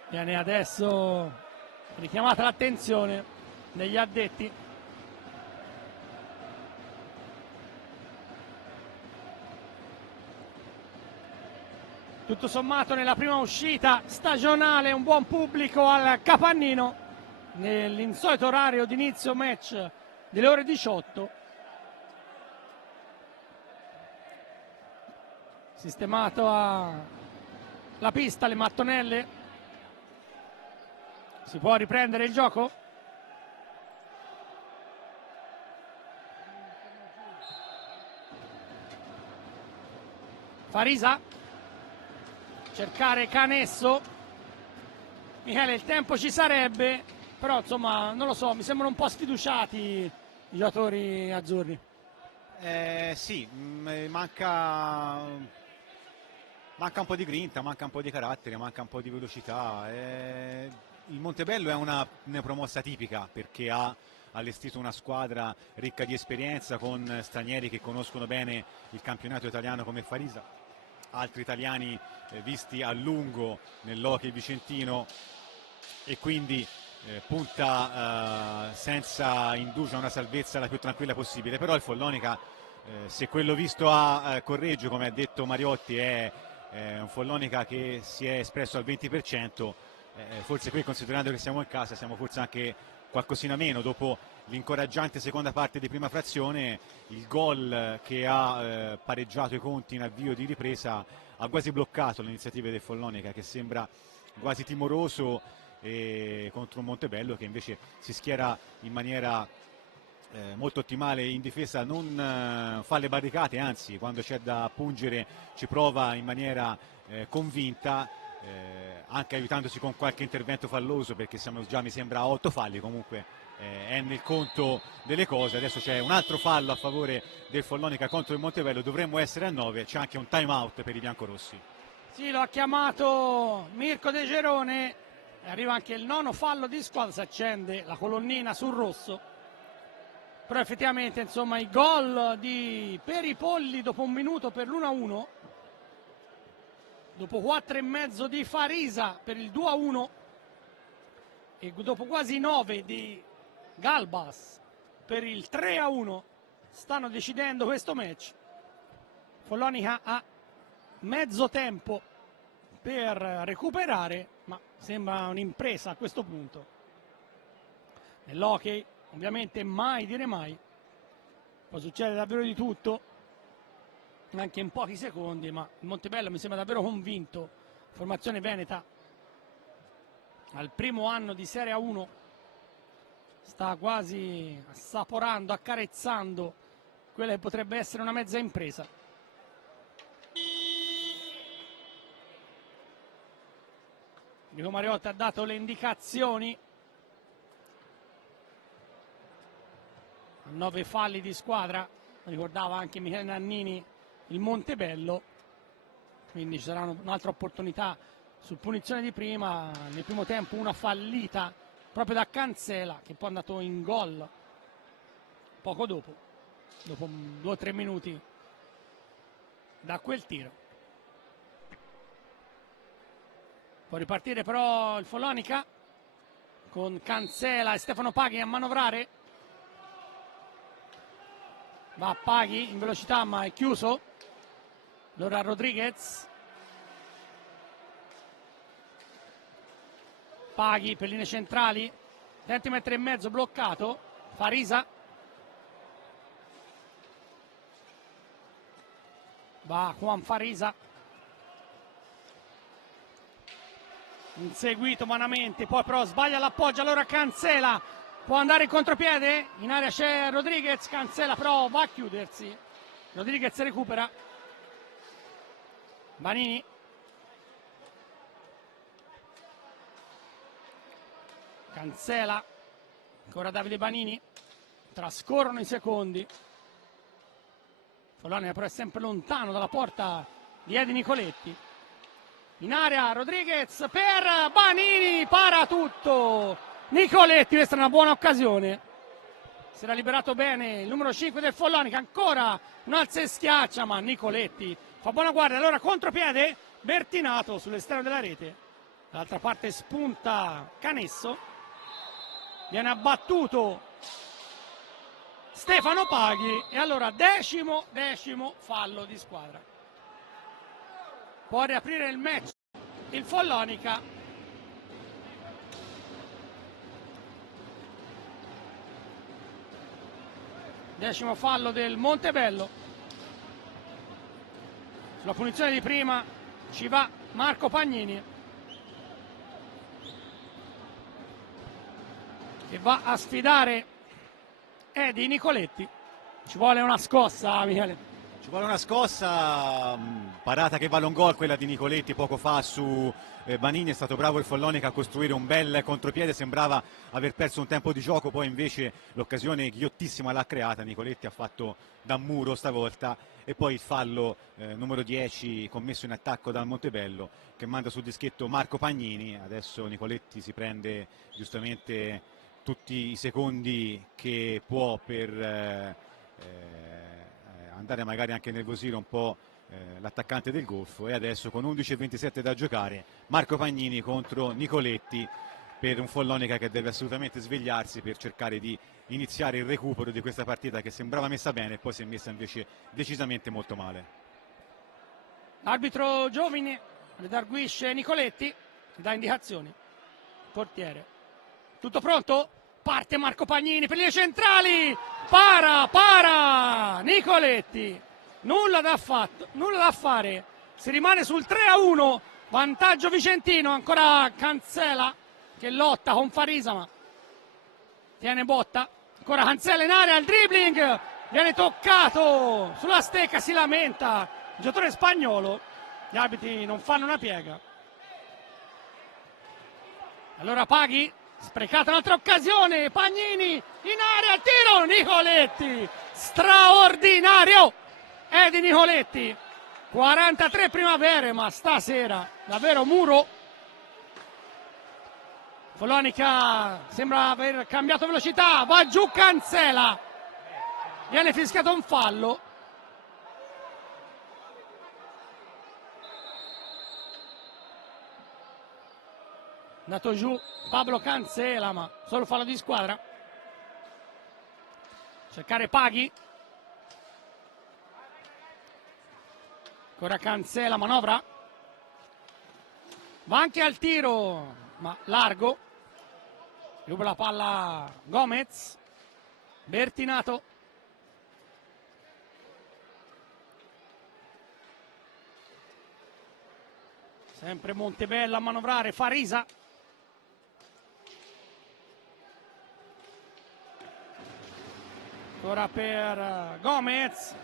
Viene adesso richiamata l'attenzione degli addetti. Tutto sommato nella prima uscita stagionale un buon pubblico al Capannino nell'insolito orario di inizio match delle ore 18. Sistemato la pista, le mattonelle. Si può riprendere il gioco? Farisa, cercare Canesso. Michele, il tempo ci sarebbe, però insomma non lo so, mi sembrano un po' sfiduciati i giocatori azzurri. Sì, manca un po' di grinta, manca un po' di carattere, manca un po' di velocità. Il Montebello è una promossa tipica perché ha allestito una squadra ricca di esperienza con stranieri che conoscono bene il campionato italiano come Farisa, altri italiani visti a lungo nell'hockey vicentino, e quindi punta senza indugio a una salvezza la più tranquilla possibile. Però il Follonica, se quello visto a Correggio, come ha detto Mariotti, è un Follonica che si è espresso al 20%, forse qui, considerando che siamo in casa, siamo forse anche qualcosina meno. Dopo l'incoraggiante seconda parte di prima frazione, il gol che ha pareggiato i conti in avvio di ripresa ha quasi bloccato le iniziative del Follonica, che sembra quasi timoroso contro un Montebello che invece si schiera in maniera molto ottimale in difesa, non fa le barricate, anzi quando c'è da pungere ci prova in maniera convinta, anche aiutandosi con qualche intervento falloso, perché siamo già, mi sembra, a 8 falli. Comunque è nel conto delle cose. Adesso c'è un altro fallo a favore del Follonica contro il Montebello, dovremmo essere a 9, c'è anche un time out per i biancorossi. Sì, lo ha chiamato Mirko De Gerone, arriva anche il nono fallo di squadra, si accende la colonnina sul rosso. Però effettivamente insomma i gol per i Polli dopo un minuto per l'1-1, dopo 4,5 di Farisa per il 2-1 e dopo quasi 9 di Galbas per il 3-1 stanno decidendo questo match. Follonica ha mezzo tempo per recuperare, ma sembra un'impresa a questo punto. Nell'hockey ovviamente mai dire mai, può succedere davvero di tutto anche in pochi secondi, ma il Montebello mi sembra davvero convinto. Formazione veneta al primo anno di Serie A1 sta quasi assaporando, accarezzando quella che potrebbe essere una mezza impresa. Nico Mariotti ha dato le indicazioni. 9 falli di squadra, ricordava anche Michele Nannini il Montebello, quindi ci sarà un'altra opportunità su punizione di prima. Nel primo tempo una fallita proprio da Cancela, che poi è andato in gol poco dopo 2 o 3 minuti da quel tiro. Può ripartire però il Follonica con Cancela e Stefano Paghi a manovrare. Va Paghi in velocità, ma è chiuso. Allora Rodriguez. Paghi per linee centrali. Centimetro e mezzo bloccato. Farisa. Va Juan Farisa. Inseguito vanamente, poi però sbaglia l'appoggio. Allora Cancela può andare in contropiede, in area c'è Rodriguez, Cancela però va a chiudersi, Rodriguez recupera, Banini, Cancela, ancora Davide Banini, trascorrono i secondi, Follonica però è sempre lontano dalla porta di Edi Nicoletti, in area Rodriguez per Banini, para tutto, Nicoletti, questa è una buona occasione, si era liberato bene il numero 5 del Follonica, ancora un alza e schiaccia, ma Nicoletti fa buona guardia, allora contropiede Bertinato sull'esterno della rete, dall'altra parte spunta Canesso, viene abbattuto Stefano Paghi e allora decimo fallo di squadra. Può riaprire il match il Follonica. Decimo fallo del Montebello. Sulla punizione di prima ci va Marco Pagnini, che va a sfidare Edi Nicoletti. Ci vuole una scossa, Michele. Ci vuole una scossa, parata che vale un gol quella di Nicoletti poco fa su Banini, è stato bravo il Follonica a costruire un bel contropiede, sembrava aver perso un tempo di gioco, poi invece l'occasione ghiottissima l'ha creata, Nicoletti ha fatto da muro stavolta e poi il fallo numero 10 commesso in attacco dal Montebello che manda sul dischetto Marco Pagnini, adesso Nicoletti si prende giustamente tutti i secondi che può per andare magari anche a nervosire un po' l'attaccante del Golfo e adesso con 11:27 da giocare Marco Pagnini contro Nicoletti per un Follonica che deve assolutamente svegliarsi per cercare di iniziare il recupero di questa partita che sembrava messa bene e poi si è messa invece decisamente molto male. Arbitro Giovine redarguisce Nicoletti, dà indicazioni, portiere. Tutto pronto? Parte Marco Pagnini per le centrali, para, Nicoletti, nulla da fare, si rimane sul 3-1, vantaggio vicentino, ancora Cancela che lotta con Farisa ma tiene botta, ancora Cancela in area, il dribbling, viene toccato sulla stecca, si lamenta il giocatore spagnolo, gli arbitri non fanno una piega. Allora Paghi, sprecata un'altra occasione, Pagnini in area, tiro, Nicoletti, straordinario Edi Nicoletti, 43 primavere, ma stasera davvero muro. Follonica sembra aver cambiato velocità, va giù Cancela, viene fischiato un fallo. Andato giù Pablo Cancela, ma solo fallo di squadra. Cercare Paghi. Ancora Cancela, manovra. Va anche al tiro, ma largo. Ruba la palla Gomez. Bertinato. Sempre Montebello a manovrare, Farisa. Ancora per Gomez,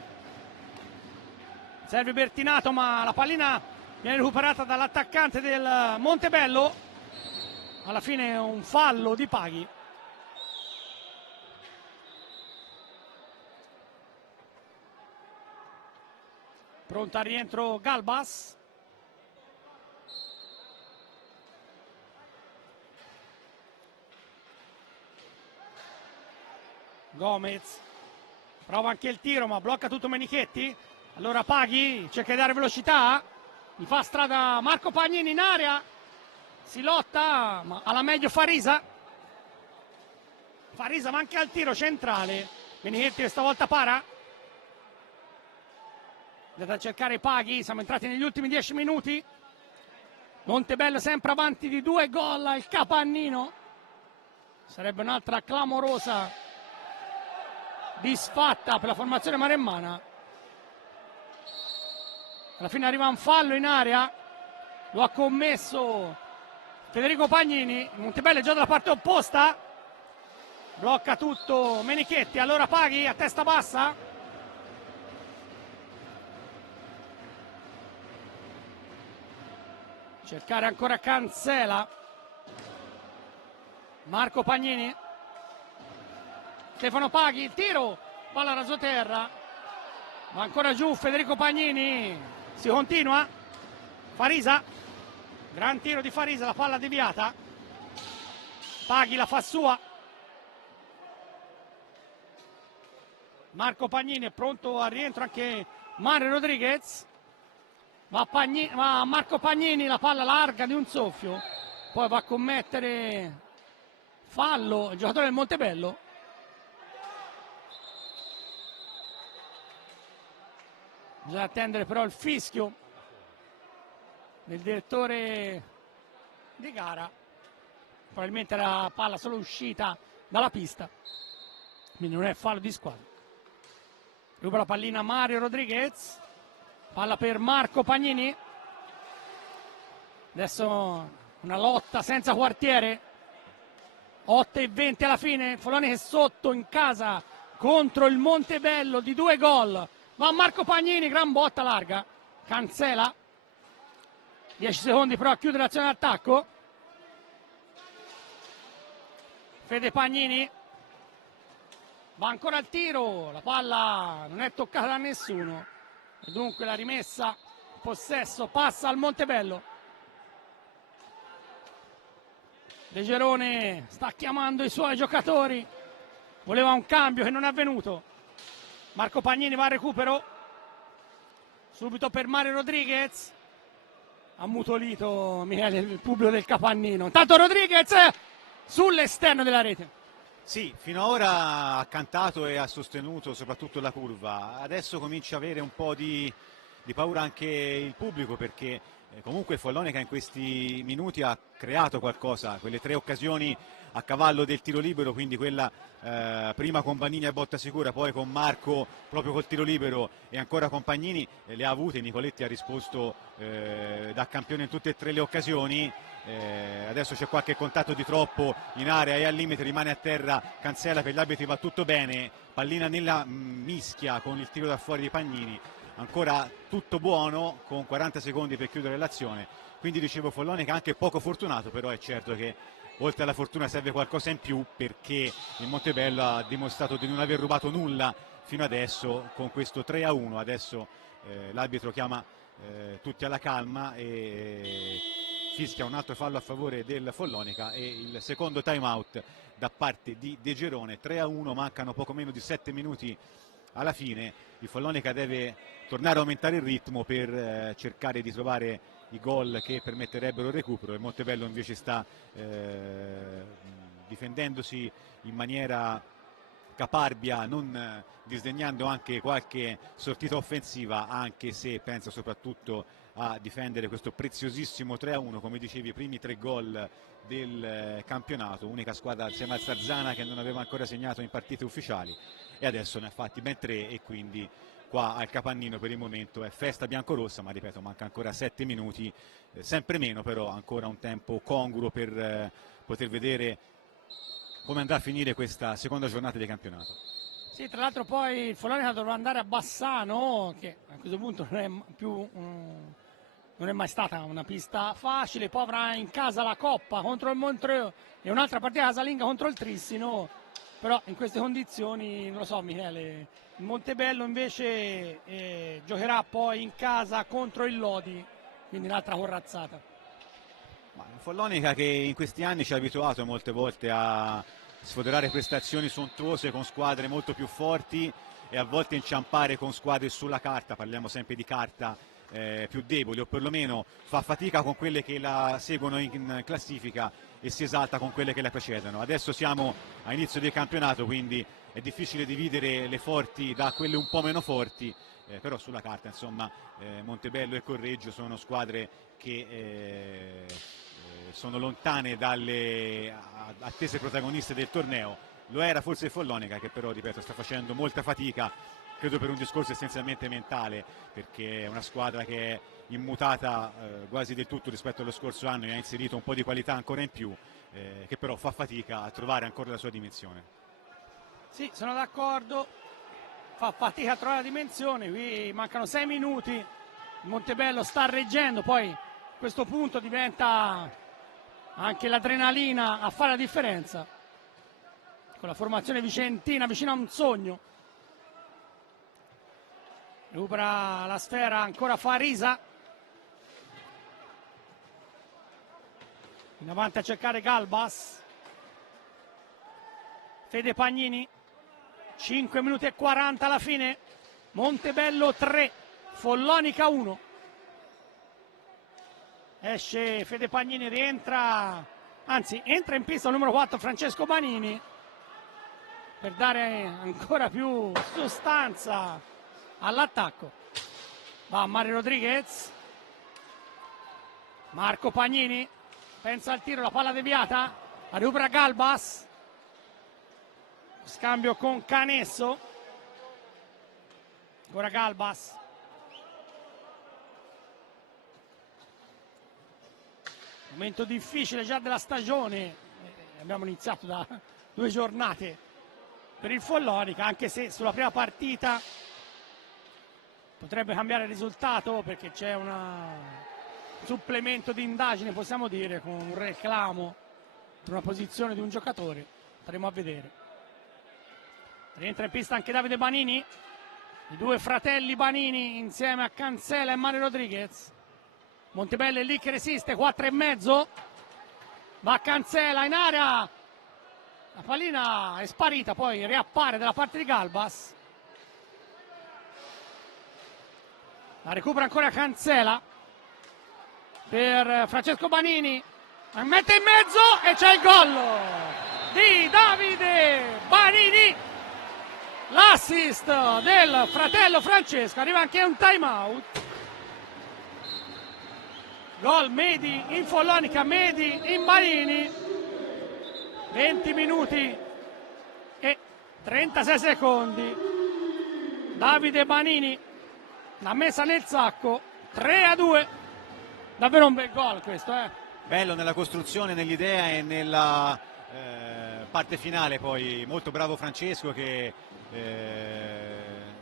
serve Bertinato ma la pallina viene recuperata dall'attaccante del Montebello, alla fine un fallo di Paghi. Pronto al rientro Galbas. Gomez prova anche il tiro ma blocca tutto Menichetti, allora Paghi cerca di dare velocità, gli fa strada Marco Pagnini in area, si lotta ma alla meglio Farisa va anche al tiro centrale, Menichetti questa volta para, deve cercare Paghi, siamo entrati negli ultimi 10 minuti, Montebello sempre avanti di 2 gol, il Capannino, sarebbe un'altra clamorosa disfatta per la formazione maremmana. Alla fine arriva un fallo in area, lo ha commesso Federico Pagnini, Montebello è già dalla parte opposta, blocca tutto Menichetti, allora Paghi a testa bassa, cercare ancora Cancela, Marco Pagnini, Stefano Paghi, il tiro, palla rasoterra, va ancora giù Federico Pagnini, si continua, Farisa, gran tiro di Farisa, la palla deviata, Paghi la fa sua, Marco Pagnini è pronto al rientro anche Mario Rodriguez, va Marco Pagnini, la palla larga di un soffio, poi va a commettere fallo il giocatore del Montebello. Bisogna attendere però il fischio del direttore di gara, probabilmente la palla solo uscita dalla pista, quindi non è fallo di squadra. Ruba la pallina Mario Rodriguez, palla per Marco Pagnini, adesso una lotta senza quartiere, 8:20 alla fine, Follonica è sotto in casa contro il Montebello di 2 gol, va Marco Pagnini, gran botta larga, Cancela, 10 secondi però a chiudere l'azione d'attacco, Fede Pagnini, va ancora al tiro, la palla non è toccata da nessuno, e dunque la rimessa, possesso, passa al Montebello. De Gerone sta chiamando i suoi giocatori, voleva un cambio che non è avvenuto. Marco Pagnini va al recupero, subito per Mario Rodriguez, ammutolito Michele il pubblico del Capannino. Intanto Rodriguez sull'esterno della rete. Sì, fino ad ora ha cantato e ha sostenuto soprattutto la curva, adesso comincia a avere un po' di paura anche il pubblico, perché comunque Follonica in questi minuti ha creato qualcosa, quelle 3 occasioni a cavallo del tiro libero, quindi quella prima con Vanini a botta sicura, poi con Marco proprio col tiro libero e ancora con Pagnini, le ha avute. Nicoletti ha risposto da campione in tutte e 3 le occasioni. Adesso c'è qualche contatto di troppo in area e al limite rimane a terra Cancela, per gli arbitri va tutto bene, pallina nella mischia con il tiro da fuori di Pagnini, ancora tutto buono con 40 secondi per chiudere l'azione. Quindi dicevo, Follonica anche poco fortunato, però è certo che oltre alla fortuna serve qualcosa in più, perché il Montebello ha dimostrato di non aver rubato nulla fino adesso con questo 3-1. Adesso l'arbitro chiama tutti alla calma e fischia un altro fallo a favore del Follonica e il secondo time out da parte di De Gerone. 3-1, mancano poco meno di 7 minuti alla fine. Il Follonica deve tornare a aumentare il ritmo per cercare di trovare i gol che permetterebbero il recupero. Il Montebello invece sta difendendosi in maniera caparbia, non disdegnando anche qualche sortita offensiva, anche se pensa soprattutto a difendere questo preziosissimo 3-1, come dicevi, i primi 3 gol del campionato, unica squadra insieme al Sarzana che non aveva ancora segnato in partite ufficiali e adesso ne ha fatti ben 3, e quindi qua al Capannino per il momento è festa biancorossa, ma ripeto, manca ancora 7 minuti, sempre meno, però ancora un tempo congruo per poter vedere come andrà a finire questa seconda giornata di campionato. Sì, tra l'altro poi il Follonica dovrà andare a Bassano, che a questo punto non è più non è mai stata una pista facile, poi avrà in casa la Coppa contro il Montreux e un'altra partita casalinga contro il Trissino, però in queste condizioni non lo so Michele, il Montebello invece giocherà poi in casa contro il Lodi, quindi un'altra corazzata. Ma Follonica che in questi anni ci ha abituato molte volte a sfoderare prestazioni sontuose con squadre molto più forti e a volte inciampare con squadre sulla carta, parliamo sempre di carta, più deboli, o perlomeno fa fatica con quelle che la seguono in classifica e si esalta con quelle che la precedono. Adesso siamo a inizio del campionato, quindi è difficile dividere le forti da quelle un po' meno forti, però sulla carta insomma Montebello e Correggio sono squadre che sono lontane dalle attese protagoniste del torneo. Lo era forse il Follonica, che però, ripeto, sta facendo molta fatica, credo per un discorso essenzialmente mentale, perché è una squadra che è immutata quasi del tutto rispetto allo scorso anno e ha inserito un po' di qualità ancora in più, che però fa fatica a trovare ancora la sua dimensione. Sì, sono d'accordo, fa fatica a trovare la dimensione, qui mancano 6 minuti, il Montebello sta reggendo, poi a questo punto diventa anche l'adrenalina a fare la differenza, con la formazione vicentina vicino a un sogno. Recupera la sfera ancora Farisa, in avanti a cercare Galbas, Fede Pagnini, 5 minuti e 40 alla fine, Montebello 3, Follonica 1. Esce Fede Pagnini, rientra, anzi entra in pista il numero 4 Francesco Banini per dare ancora più sostanza all'attacco. Va Mario Rodriguez, Marco Pagnini, pensa al tiro, la palla deviata, la recupera Galbas, scambio con Canesso, ancora Galbas, momento difficile già della stagione, abbiamo iniziato da 2 giornate per il Follonica, anche se sulla prima partita potrebbe cambiare il risultato perché c'è un supplemento di indagine, possiamo dire, con un reclamo per una posizione di un giocatore, staremo a vedere. Rientra in pista anche Davide Banini, i 2 fratelli Banini insieme a Cancela e Mario Rodriguez. Montebello è lì che resiste, 4,5, va Cancela in area, la pallina è sparita, poi riappare dalla parte di Galbas, la recupera ancora Cancela per Francesco Banini, la mette in mezzo e c'è il gol di Davide Banini, l'assist del fratello Francesco, arriva anche un time out. Gol Medi in Follonica, Medi in Banini, 20 minuti e 36 secondi. Davide Banini l'ha messa nel sacco, 3-2. Davvero un bel gol questo, Bello nella costruzione, nell'idea e nella parte finale, poi molto bravo Francesco che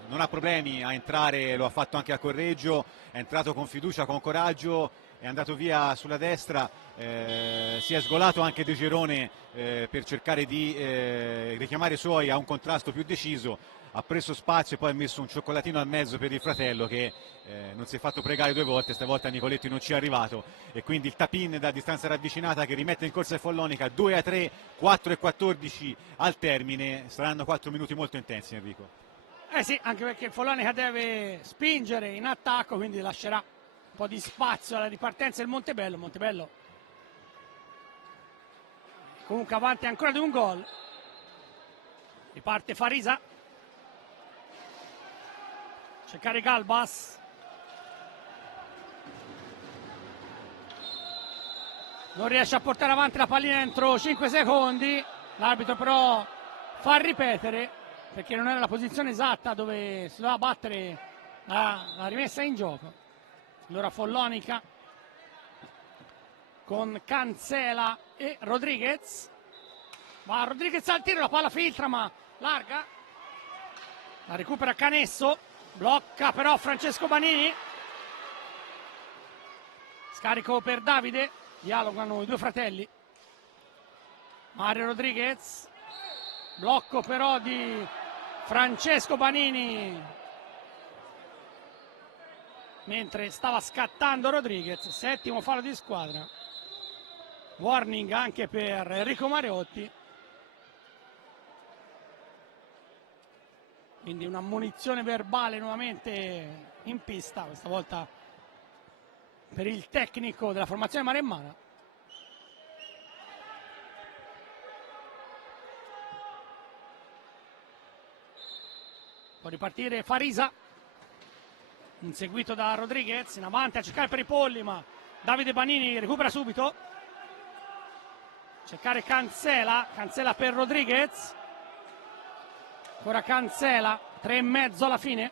non ha problemi a entrare, lo ha fatto anche a Correggio, è entrato con fiducia, con coraggio, è andato via sulla destra, si è sgolato anche De Girone per cercare di richiamare i suoi a un contrasto più deciso, ha preso spazio e poi ha messo un cioccolatino al mezzo per il fratello che non si è fatto pregare 2 volte, stavolta Nicoletti non ci è arrivato e quindi il tap-in da distanza ravvicinata che rimette in corsa il Follonica, 2-3, 4-14 al termine, saranno 4 minuti molto intensi, Enrico. Sì, anche perché il Follonica deve spingere in attacco, quindi lascerà un po' di spazio alla ripartenza del Montebello. Montebello comunque avanti ancora di un gol. Riparte Farisa, cercare Galbas, non riesce a portare avanti la pallina entro 5 secondi, l'arbitro però fa ripetere perché non era la posizione esatta dove si doveva battere la rimessa in gioco. Allora Follonica con Cancela e Rodriguez, va Rodriguez al tiro, la palla filtra ma larga, la recupera Canesso, blocca però Francesco Banini, scarico per Davide, dialogano i 2 fratelli, Mario Rodriguez, blocco però di Francesco Banini mentre stava scattando Rodriguez, 7° fallo di squadra, warning anche per Enrico Mariotti, quindi una munizione verbale nuovamente in pista, questa volta per il tecnico della formazione maremmana. Può ripartire Farisa, inseguito da Rodriguez, in avanti a cercare per i polli ma Davide Banini recupera subito, cercare Cancela, Cancela per Rodriguez, ancora Cancela, 3,5 alla fine,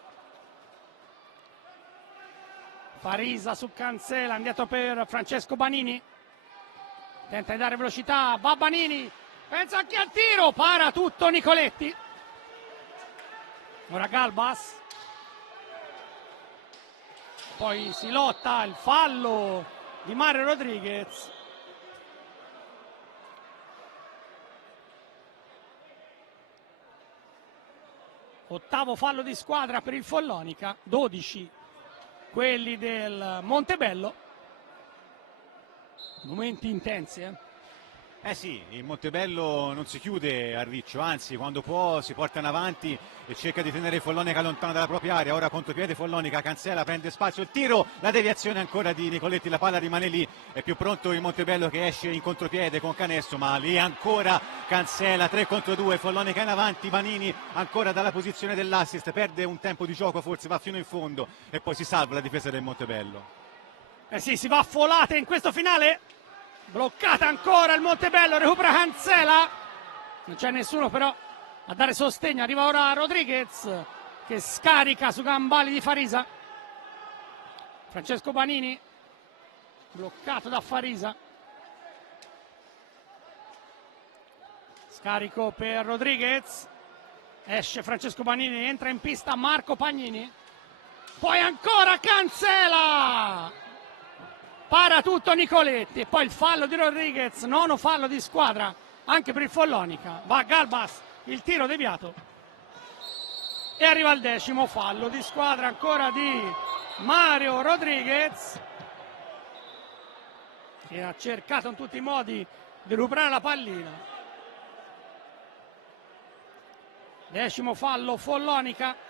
Farisa su Cancela, indietro per Francesco Banini, tenta di dare velocità, va Banini, pensa anche al tiro, para tutto Nicoletti, Ora Galbas, poi si lotta, il fallo di Mario Rodriguez. Ottavo fallo di squadra per il Follonica, 12 quelli del Montebello. Momenti intensi, Eh sì, il Montebello non si chiude a riccio, anzi quando può si porta in avanti e cerca di tenere Follonica lontano dalla propria area. Ora contropiede Follonica, cancella, prende spazio, il tiro, la deviazione ancora di Nicoletti, la palla rimane lì, è più pronto il Montebello che esce in contropiede con Canesso, ma lì ancora cancella, 3 contro 2, Follonica in avanti, Vanini ancora dalla posizione dell'assist, perde un tempo di gioco, forse va fino in fondo e poi si salva la difesa del Montebello. Eh sì, si va a folate in questo finale. Bloccata ancora il Montebello, recupera Cancela, non c'è nessuno però a dare sostegno, arriva ora Rodriguez che scarica su gambali di Farisa. Francesco Banini bloccato da Farisa, scarico per Rodriguez, esce Francesco Banini, entra in pista Marco Pagnini, poi ancora Cancela, para tutto Nicoletti e poi il fallo di Rodriguez, nono fallo di squadra anche per il Follonica. Va Galbas, il tiro deviato e arriva il 10° fallo di squadra ancora di Mario Rodriguez, che ha cercato in tutti i modi di recuperare la pallina. 10° fallo Follonica.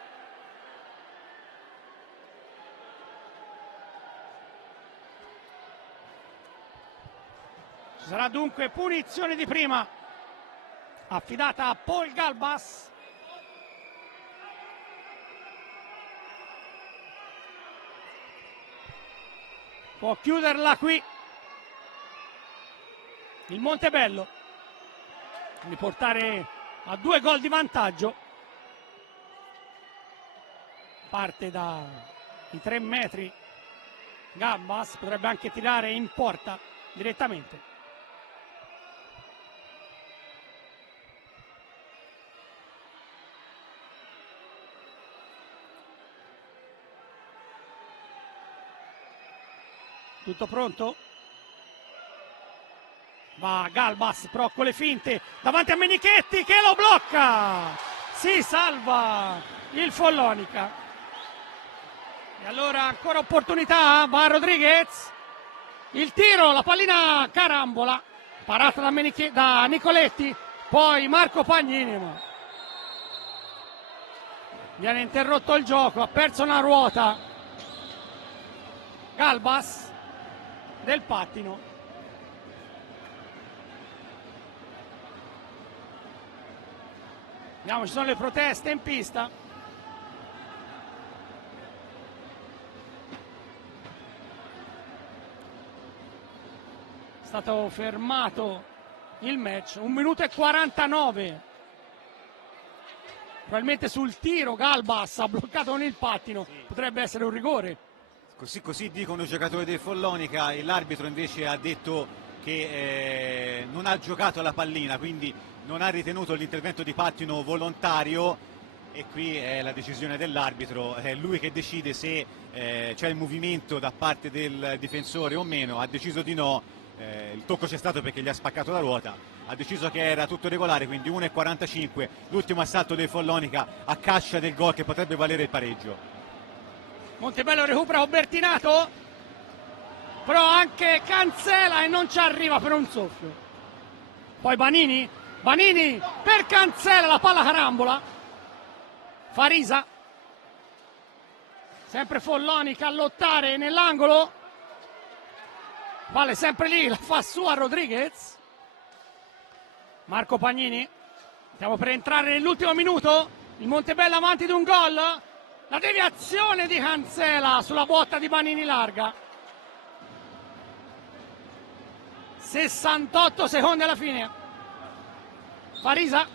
Sarà dunque punizione di prima affidata a Paul Galbas. Può chiuderla qui il Montebello, di portare a 2 gol di vantaggio. Parte dai 3 metri Galbas, potrebbe anche tirare in porta direttamente. Tutto pronto? Va Galbas però con le finte davanti a Menichetti che lo blocca, si salva il Follonica e allora ancora opportunità, va Rodriguez, il tiro, la pallina carambola, parata da Nicoletti, poi Marco Pagnini, ma viene interrotto il gioco, ha perso una ruota Galbas del pattino. Vediamo, ci sono le proteste in pista. È stato fermato il match, 1 minuto e 49. Probabilmente sul tiro Galbas ha bloccato con il pattino, potrebbe essere un rigore. Così dicono i giocatori del Follonica, l'arbitro invece ha detto che non ha giocato alla pallina, quindi non ha ritenuto l'intervento di pattino volontario e qui è la decisione dell'arbitro, è lui che decide se c'è il movimento da parte del difensore o meno, ha deciso di no, il tocco c'è stato perché gli ha spaccato la ruota, ha deciso che era tutto regolare, quindi 1,45, l'ultimo assalto del Follonica a caccia del gol che potrebbe valere il pareggio. Montebello recupera Bertinato, però anche Cancela e non ci arriva per un soffio. Poi Banini per Cancela, la palla carambola. Farisa, sempre Follonica a lottare nell'angolo, vale sempre lì, la fa sua Rodriguez. Marco Pagnini, stiamo per entrare nell'ultimo minuto, il Montebello avanti di un gol. La deviazione di Cancela sulla botta di Banini larga. 68 secondi alla fine. Farisa,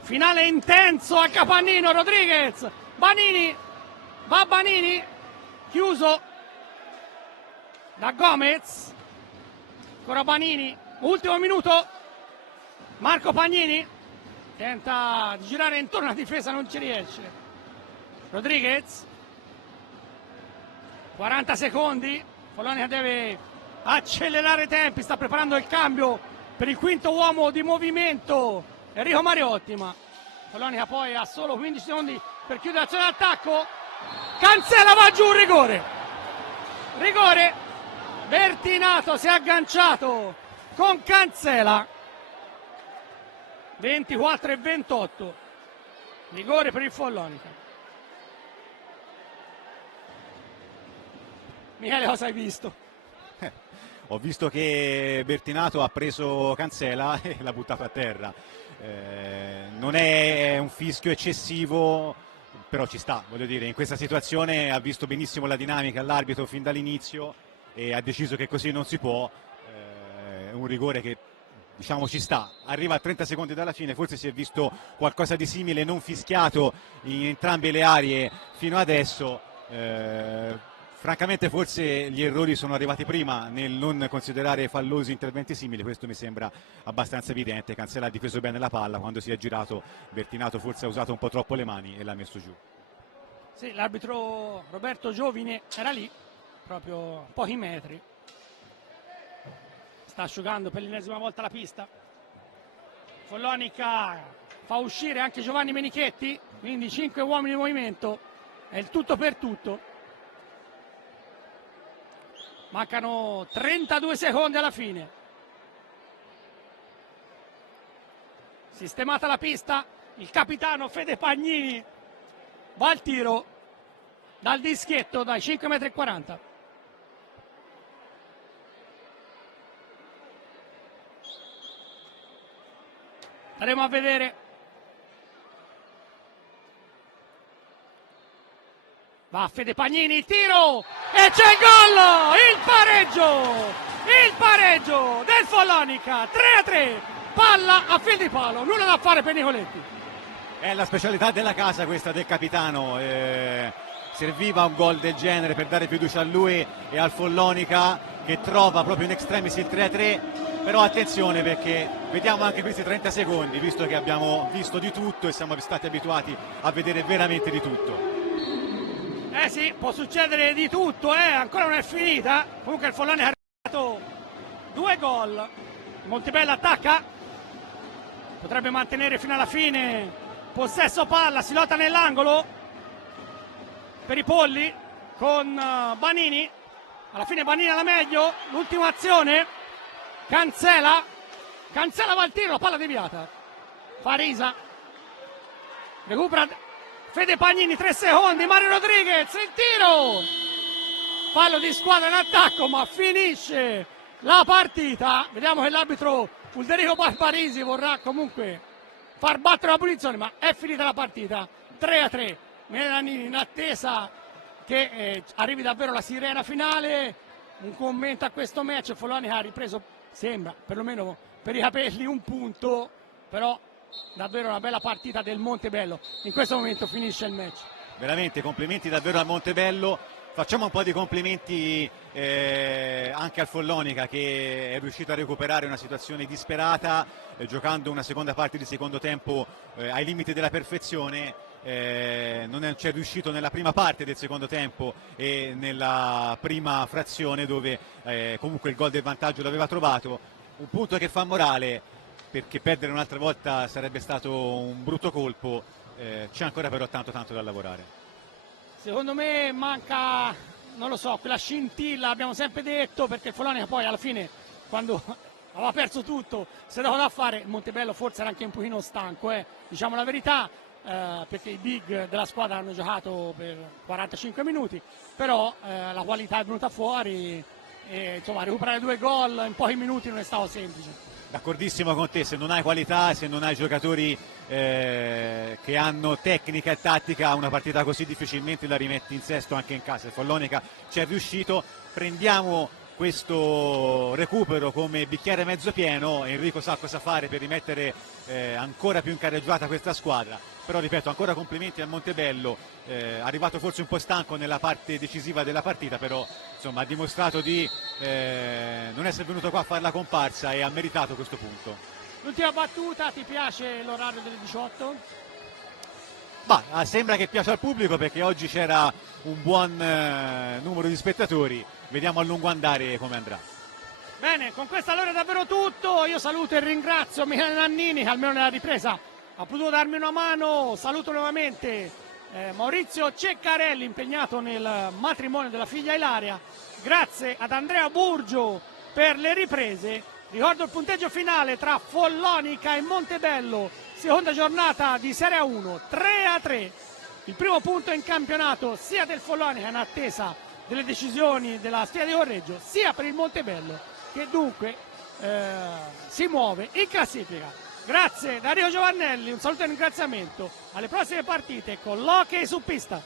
finale intenso al Capannino, Rodriguez, Banini, va Banini, chiuso da Gomez, ancora Banini, ultimo minuto, Marco Pagnini, tenta di girare intorno alla difesa, non ci riesce. Rodriguez, 40 secondi, Follonica deve accelerare i tempi, sta preparando il cambio per il quinto uomo di movimento, Enrico Mariotti, ma Follonica poi ha solo 15 secondi per chiudere l'azione d'attacco. Cancela, va giù, rigore, Bertinato si è agganciato con Cancela, 24 e 28, rigore per il Follonica. Michele, cosa hai visto? Ho visto che Bertinato ha preso Cancela e l'ha buttato a terra. Non è un fischio eccessivo, però ci sta, voglio dire, in questa situazione ha visto benissimo la dinamica l'arbitro fin dall'inizio e ha deciso che così non si può. È un rigore che, diciamo, ci sta. Arriva a 30 secondi dalla fine, forse si è visto qualcosa di simile non fischiato in entrambe le aree fino adesso. Francamente forse gli errori sono arrivati prima nel non considerare fallosi interventi simili, questo mi sembra abbastanza evidente. Cancela ha difeso bene la palla, quando si è girato Bertinato forse ha usato un po' troppo le mani e l'ha messo giù. Sì, l'arbitro Roberto Giovine era lì, proprio a pochi metri. Sta asciugando per l'ennesima volta la pista. Follonica fa uscire anche Giovanni Menichetti, quindi 5 uomini di movimento, è il tutto per tutto. Mancano 32 secondi alla fine. Sistemata la pista, il capitano Fede Pagnini va al tiro dal dischetto dai 5,40 m. Staremo a vedere. Va Fede Pagnini, il tiro e c'è il gol! Il pareggio del Follonica, 3-3, palla a fil di palo, nulla da fare per Nicoletti. È la specialità della casa questa del capitano, serviva un gol del genere per dare fiducia a lui e al Follonica che trova proprio in extremis il 3-3, però attenzione perché vediamo anche questi 30 secondi, visto che abbiamo visto di tutto e siamo stati abituati a vedere veramente di tutto. Eh sì, può succedere di tutto, ancora non è finita. Comunque il Follonica ha arrivato 2 gol. Montebello attacca, potrebbe mantenere fino alla fine possesso palla, si lotta nell'angolo per i polli con Banini. Alla fine Banini alla meglio, l'ultima azione, Cancela va al tiro, la palla deviata. Farisa recupera Fede Pagnini, 3 secondi, Mario Rodriguez, il tiro, fallo di squadra in attacco, ma finisce la partita. Vediamo che l'arbitro Ulderico Barbarisi vorrà comunque far battere la punizione, ma è finita la partita, 3-3. Melanini in attesa che arrivi davvero la sirena finale. Un commento a questo match: Follonica ha ripreso, sembra, perlomeno per i capelli, un punto, però davvero una bella partita del Montebello. In questo momento finisce il match. Veramente complimenti davvero al Montebello. Facciamo un po' di complimenti anche al Follonica, che è riuscito a recuperare una situazione disperata, giocando una seconda parte di secondo tempo ai limiti della perfezione. Non ci è riuscito nella prima parte del secondo tempo e nella prima frazione, dove comunque il gol del vantaggio l'aveva trovato. Un punto che fa morale, perché perdere un'altra volta sarebbe stato un brutto colpo. C'è ancora però tanto da lavorare. Secondo me manca, non lo so, quella scintilla, abbiamo sempre detto, perché il Follonica poi alla fine, quando aveva perso tutto, si è dato da fare. Il Montebello forse era anche un pochino stanco, diciamo la verità, perché i big della squadra hanno giocato per 45 minuti, però la qualità è venuta fuori e insomma recuperare 2 gol in pochi minuti non è stato semplice. D'accordissimo con te, se non hai qualità, se non hai giocatori che hanno tecnica e tattica, una partita così difficilmente la rimetti in sesto anche in casa. Il Follonica ci è riuscito, prendiamo questo recupero come bicchiere mezzo pieno. Enrico sa cosa fare per rimettere ancora più incarreggiata questa squadra, però ripeto, ancora complimenti al Montebello, arrivato forse un po' stanco nella parte decisiva della partita, però insomma ha dimostrato di non essere venuto qua a fare la comparsa e ha meritato questo punto. L'ultima battuta, ti piace l'orario delle 18? Ma sembra che piace al pubblico perché oggi c'era un buon numero di spettatori, vediamo a lungo andare come andrà. Bene, con questo allora è davvero tutto, io saluto e ringrazio Michele Nannini che almeno nella ripresa ha potuto darmi una mano, saluto nuovamente Maurizio Ceccarelli impegnato nel matrimonio della figlia Ilaria, grazie ad Andrea Burgio per le riprese, ricordo il punteggio finale tra Follonica e Montebello, seconda giornata di Serie 1, 3-3, il primo punto in campionato sia del Follonica in attesa delle decisioni della Stia di Correggio, sia per il Montebello che dunque si muove in classifica. Grazie Dario Giovannelli, un saluto e un ringraziamento, alle prossime partite con l'hockey su pista.